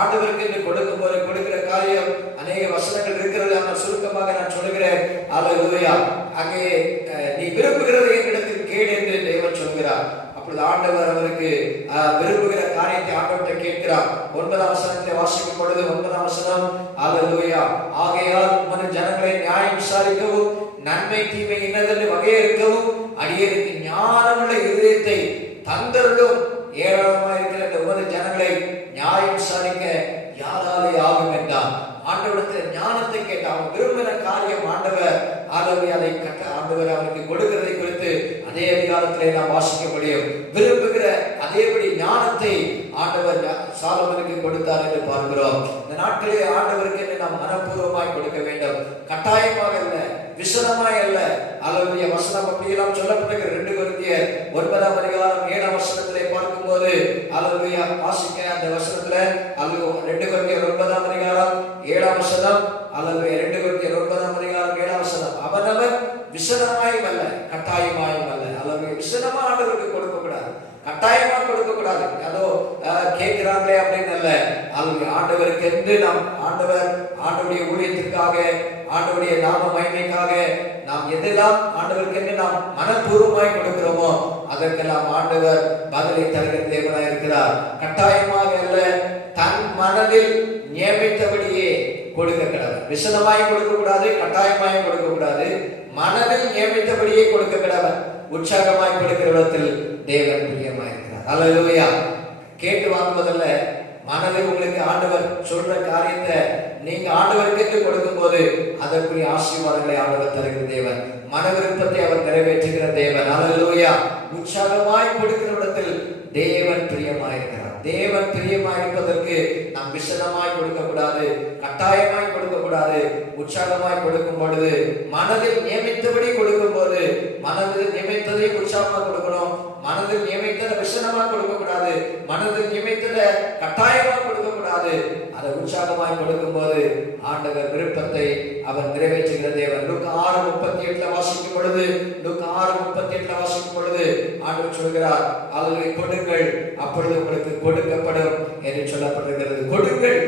ஆண்டவருக்கு என்று கொடுக்கும் போது கொடுக்கிற காரியம் அநேக வசனங்கள் இருக்கிறது. ஆனால் சுருக்கமாக நான் சொல்கிறேன். அல்லேலூயா. அங்கே நீ விரும்புகிறதை என்னிடத்தில் கேள் என்று தேவன் சொல்கிறார். அப்பொழுது ஆண்டவர் அவருக்கு விரும்புகிற காரியத்தை ஆண்டவர்கிட்ட கேட்கிறார். 9ஆம் வசனத்தை வாசிக்கும் பொழுது 9ஆம் வசனம், அல்லேலூயா. ஆகையால் உமது ஜனங்களை நியாயம் விசாரிக்கவும் நன்மை தீமை இன்னதென்று வகையறுக்கவும் அடியேற்கு ஞானமுள்ள இதயத்தை தந்தருளும். ஏராளமாக இருக்கிற உமது ஜனங்களை நியாயம் விசாரிக்க யாராலே ஆகும் என்றார். ஆண்டவரிடத்தில் ஞானத்தை கேட்ட அவன் விரும்பின காரியம் ஆண்டவர் அதை கட்ட ஆண்டவர் அவனுக்கு கொடுக்கிறதை குறித்து அதே அதிகாரத்திலே நாம் வாசிக்க முடியும். விரும்புகிற அதேபடி ஞானத்தை ஆண்டவர் சாலமோனுக்கு கொடுத்தார் என்று பார்க்கிறோம். இந்த நாட்களே ஆண்டவருக்கு என்று நாம் மனப்பூர்வமாய் கொடுக்க வேண்டும். கட்டாயமாக அல்ல, விசனமாய் அல்ல. அல்லேலூயா. வசனம் அப்படியெல்லாம் சொல்லப்பட்டிருக்கிற 2 கொரிந்தியர் 9ஆம் அதிகாரம் 7ஆம் வசனத்திலே பார்க்கும்போது அல்லேலூயா வாசிக்க அந்த வசனத்துல 2 கொரிந்தியர் 9ஆம் அதிகாரம் 7ஆம் வசனம், அல்லேலூயா 2 கொரிந்தியர் 9ஆம் அதிகாரம் 7ஆம் வசனம், அவனவன் விசனமாயும் அல்ல கட்டாயமாயும் அல்ல. அல்லேலூயா. விசனமா ஆண்டவருக்கு கொடுக்க கூடாது, கட்டாயமா கொடுக்க கூடாது. அதோ கேட்கிறாங்களே அப்படின்னு அல்ல. அல்லேலூயா. ஆண்டவருக்கு என்று நாம் ஆண்டவருடைய ஊழியத்திற்காக ஆண்டவருடைய நாம மகிமைக்காக நாம் எதெல்லாம் ஆண்டவருக்கு என்று நாம் மனப்பூர்வமாய் கொடுக்கிறோமோ அதற்கெல்லாம் ஆண்டவர் பதிலை தருகிற தேவனாய் இருக்கிறார். கட்டாயமாக அல்ல, தன் மனதில் நியமித்தபடியே கொடுக்க கடவுள். விசனமாய் கொடுக்க கூடாது, கட்டாயமாய் கொடுக்க கூடாது. மனதில் நியமித்தபடியே கொடுக்க கடவுள். உற்சாகமாய் கொடுக்கிற இடத்தில் தேவன் பிரியமாய் இருக்கிறார். அல்லேலூயா. கேட்டு வாங்குவதல்ல, மனதில் உங்களுக்கு ஆண்டவர் சொல்ற காரியத்தை நீங்க ஆண்டவருக்கு கொடுக்கும் போது அதை அதற்குரிய ஆசீர்வாதங்களை ஆண்டவர் தருகிற தேவன். மன விருப்பத்தை அவர் நிறைவேற்றுகிற தேவன். அல்லேலூயா. உற்சாகமாய் கொடுக்கிற இடத்தில் தேவன் பிரியமாயிருக்கிறார். தேவன் பிரியமாயிருப்பதற்கு நாம் விசனமாய் கொடுக்க கூடாது, கட்டாயமாய் கொடுக்க கூடாது. உற்சாகமாய் கொடுக்கும் பொழுது, மனதில் நியமித்தபடி கொடுக்கும் போது, மனதில் நியமித்ததை உற்சாகமா கொடுக்கணும். மனதில் நியமித்ததை விசனமா கொடுக்க கூடாது, மனதில் நியமித்ததை கட்டாயமா கொடுக்க கூடாது. அதை உற்சாகமாய் கொடுக்கும் போது ஆண்டவர் விருப்பத்தை அவர் நிறைவேற்றுகிற தேவன். லூக்கா 6:38 வாசிக்கும் பொழுது, லூக்கா 6:38 வாசிக்கும் பொழுது ஆண்டவர் சொல்கிறார், அதை கொடுங்கள் அப்பொழுது உங்களுக்கு கொடுக்கப்படும் என்று சொல்லப்பட்டிருக்கிறது. கொடுங்கள்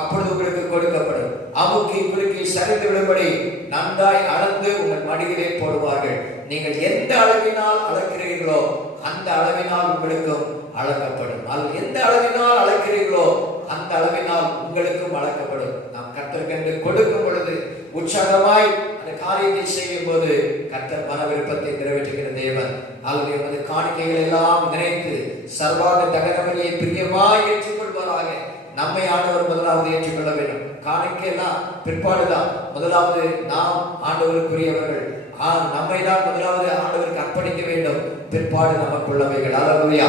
அப்பொழுது உங்களுக்கு கொடுக்கப்படும். அமுக்கி குலுக்கி சரிந்து விடும்படி நன்றாய் அளந்து உங்கள் மடியிலே போடுவார்கள். நீங்கள் எந்த அளவினால் அளக்கிறீர்களோ அந்த அளவினால் உங்களுக்கும் அளக்கப்படும். எந்த அளவினால் அளக்கிறீர்களோ அந்த அளவினால் உங்களுக்கும் அளக்கப்படும். நாம் கர்த்தருக்கு கொடுக்கும் பொழுது, உற்சாகமாய் அந்த காரியத்தை செய்யும் போது கர்த்தர் மன விருப்பத்தை நிறைவேற்றுகிற தேவன். அல்லது காணிக்கைகள் எல்லாம் நினைத்து சர்வாங்க தகனவழியை பிரியமாய் ஏற்றுக்கொள்வாராக. நம்மை ஆண்டவர் முதலாவது ஏற்றுக்கொள்ள வேண்டும். காணிக்கை எல்லாம் பிற்பாடுதான். முதலாவது நாம் ஆண்டவருக்குரியவர்கள். நம்மை தான் முதலாவது ஆண்டவருக்கு அர்ப்பணிக்க வேண்டும், பிற்பாடு நமக்குள்ளவைகள். அல்லேலூயா.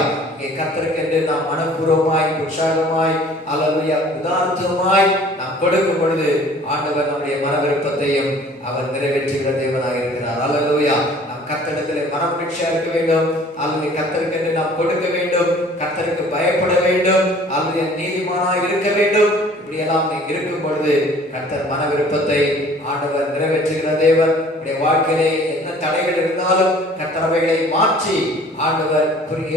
கர்த்தருக்கு என்று நாம் மனப்பூர்வமாய், உற்சாகமாய், அல்லேலூயா, உதாரணமாய் நாம் கொடுக்கும் பொழுது ஆண்டவர் நம்முடைய மன விருப்பத்தையும் அவர் நிறைவேற்றுகிற தேவனாக இருக்கிறார். அல்லேலூயா. நாம் கர்த்தரிடத்திலே மனமகிழ்ச்சியா இருக்க வேண்டும். அல்லது கர்த்தருக்கு என்று நாம் கொடுக்க வேண்டும், கர்த்தருக்கு பயப்பட வேண்டும், அல்லது நீதிமானாய் இருக்க வேண்டும். இப்படி எல்லாம் இருக்கும் பொழுது கர்த்தர் மன விருப்பத்தை ஆண்டவர் நிறைவேற்றுகிற தேவன். வாழ்க்கையிலே என்ன தடைகள் இருந்தாலும் கர்த்தர் அவைகளை மாற்றி ஆண்டவர்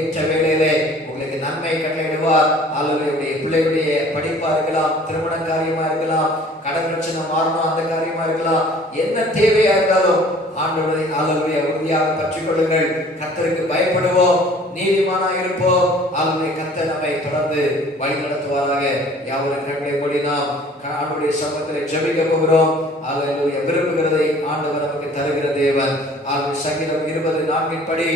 ஏற்ற வேளையிலே உங்களுக்கு நன்மை கட்டளையிடுவார். அல்லது பிள்ளைகளுடைய படிப்பா இருக்கலாம், திருமண காரியமா இருக்கலாம், கடன் பிரச்சனை மாறணும் அந்த காரியமா இருக்கலாம், என்ன தேவையா இருந்தாலும் ஆண்டவரை அல்லது உறுதியாக பற்றிக் கொள்ளுங்கள். கர்த்தருக்கு பயப்படுவோம், நீதிமானா இருப்போம். அல்லது கர்த்தர் நம்மை தொடர்ந்து வழி நடத்துவாராக. யாவரும் கண்களை மூடி நாம் ஆண்டவருடைய சமூகத்தில் ஜெபிக்க போகிறோம். அல்லேலூயா. விரும்புகிறதை ஆண்டவர் நமக்கு தருகிற தேவன். சங்கீதம் 20:4 படி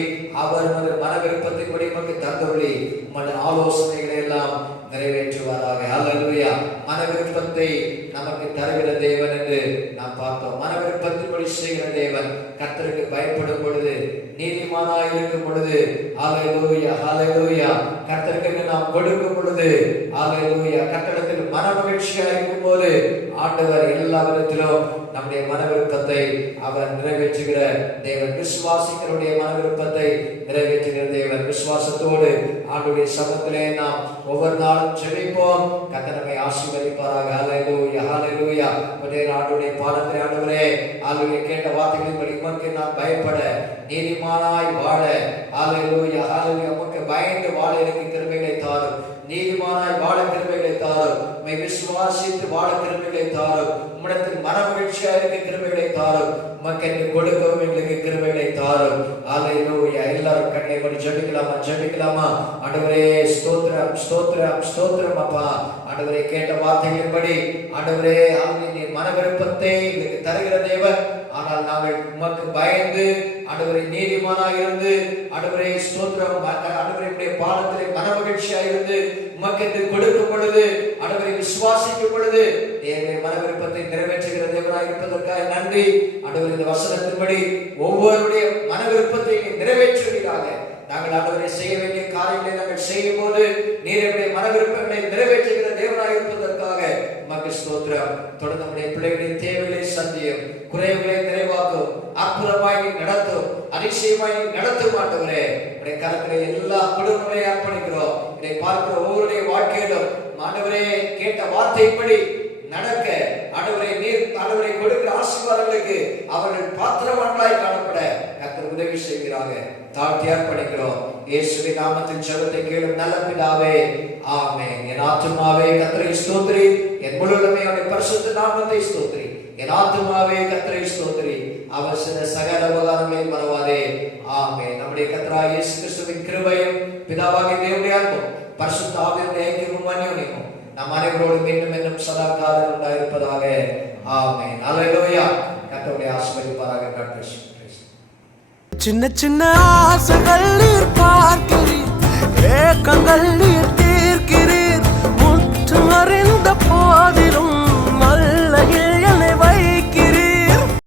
அவர் மன விருப்பத்தின்படி நமக்கு தந்தருளி உமது ஆலோசனைகளை எல்லாம் நிறைவேற்றுவாராக. அல்லேலூயா. மன விருப்பத்தை நமக்கு தருகிற தேவன் என்று நாம் பார்த்தோம். மன விருப்பத்தின்படி செய்கிற தேவன். கர்த்தருக்கு பயப்படும் பொழுது, நீதிமானாய் இருக்கும் பொழுது, அல்லேலூயா, அல்லேலூயா, கர்த்தருக்கு நாம் கொடுக்கும் பொழுது, அல்லேலூயா, கர்த்தரிடத்தில் மன மகிழ்ச்சியா இருக்கும் போது ஆண்டவர் எல்லா விதத்திலும் நம்முடைய மன விருப்பத்தை அவர் நிறைவேற்றுகிற தேவன். விசுவாசிகளுடைய மன விருப்பத்தை நிறைவேற்றுகிற தேவன். விசுவாசத்தோடு ஆண்டவருடைய சமூகத்திலே நாம் ஒவ்வொரு நாளும் ஜெபிப்போம். கர்த்தர் நம்மை ஆசீர்வதிப்பாராக. அல்லேலூயா, அல்லேலூயா. ஆண்டவருடைய பாதத்திலே ஆண்டவரே, அல்லேலூயா, கேட்ட வார்த்தைகளின்படி உமக்கு நான் பயப்பட, நீதிமானாய் வாழ, அல்லேலூயா, அல்லேலூயா, உமக்கு பயந்து வாழ எனக்கு கிருபைகளை தாரும். நீதிமானாய் வாழ கிருபைகளை தாரும். உம்மை விசுவாசித்து வாழ கிருபைகளை தாரும். உம்மிடத்தில் மன மகிழ்ச்சியா இருக்க கிருபைகளை தாரும். உமக்கென்று கொடுக்கவும் எங்களுக்கு கிருபைகளை தாரும். அல்லேலூயா. எல்லாரும் கண்ணை மூடி ஜெபிக்கலாமா? ஜெபிக்கலாமா? ஆண்டவரே, ஸ்தோத்திரம், ஸ்தோத்திரம், ஸ்தோத்திரம் அப்பா. ஆண்டவரே, கேட்ட வார்த்தைகளின்படி ஆண்டவரே, நீர் மன விருப்பத்தை எங்களுக்கு தருகிற தேவன். ஆனால் நாங்கள் உமக்கு பயந்து ஆண்டவரே நீதிமானாக இருந்து ஆண்டவரே ஸ்தோத்திரம், ஆண்டவரே பாதத்திலே மன மகிழ்ச்சியா இருந்து உமக்கென்று கொடுக்கும் பொழுது, ஆண்டவரை விசுவாசிக்கும் பொழுது தேவனுடைய மன விருப்பத்தை நிறைவேற்றுகிற தேவனாக இருப்பதற்காக நன்றி. ஆண்டவரே, இந்த வசனத்தின்படி ஒவ்வொருடைய மன விருப்பத்தை நிறைவேற்றுவீராக. நாங்கள் ஆண்டவரை செய்ய வேண்டிய காரியங்களை நாங்கள் செய்யும் போது நீருடைய மன விருப்பங்களை நிறைவேற்றுகிற தேவனாக இருப்பதற்காக உமக்கு ஸ்தோத்திரம். தொடர்ந்து நம்முடைய பிள்ளைகளின் தேவைகளை சந்தியும், குறைவுகளை நிறைவாக்கும், அற்புதமாய் நடத்தும், அதிசயமாய் நடத்தும். ஆண்டவரே, உடைய கரங்களை எல்லா குடும்பங்களையும் அர்ப்பணிக்கிறோம். இதை பார்க்கிற ஒவ்வொருடைய வாழ்க்கையிலும் ஆண்டவரே கேட்ட வார்த்தைப்படி நடக்க ஆண்டவரே நீர் ஆண்டவரை கொடுக்கிற ஆசீர்வாதங்களுக்கு அவர்கள் பாத்திரவான்களாய் காணப்பட கர்த்தர் உதவி செய்கிறாங்க. தாழ்த்தி அர்ப்பணிக்கிறோம். இயேசுவின் நாமத்தில் ஜெபத்தை கேளும் நல்ல பிதாவே, ஆமென். என் ஆத்துமாவே கர்த்தரை ஸ்தோத்திரி, என் முழுவதுமே அவருடைய பரிசுத்த நாமத்தை ஸ்தோத்திரி. என் ஆத்துமாவே கர்த்தரை ஸ்தோத்திரி, அவர் செய்த சகல உபகாரங்களையும் மறவாதே. ஆமென். நம்முடைய கர்த்தராகிய இயேசு கிறிஸ்துவின் கிருபையும் பிதாவாகிய தேவனுடைய அன்பும் பரிசுத்த ஆவியானவருடைய ஐக்கியமும் அன்யோன்யமும் நம் அனைவரோடு மீண்டும் மீண்டும் சதா காலம் உண்டாயிருப்பதாக. ஆமென். அல்லேலூயா. கர்த்தருடைய ஆசீர்வதிப்பாராக. God bless you. சின்ன சின்ன ஆசைகள் பார்க்க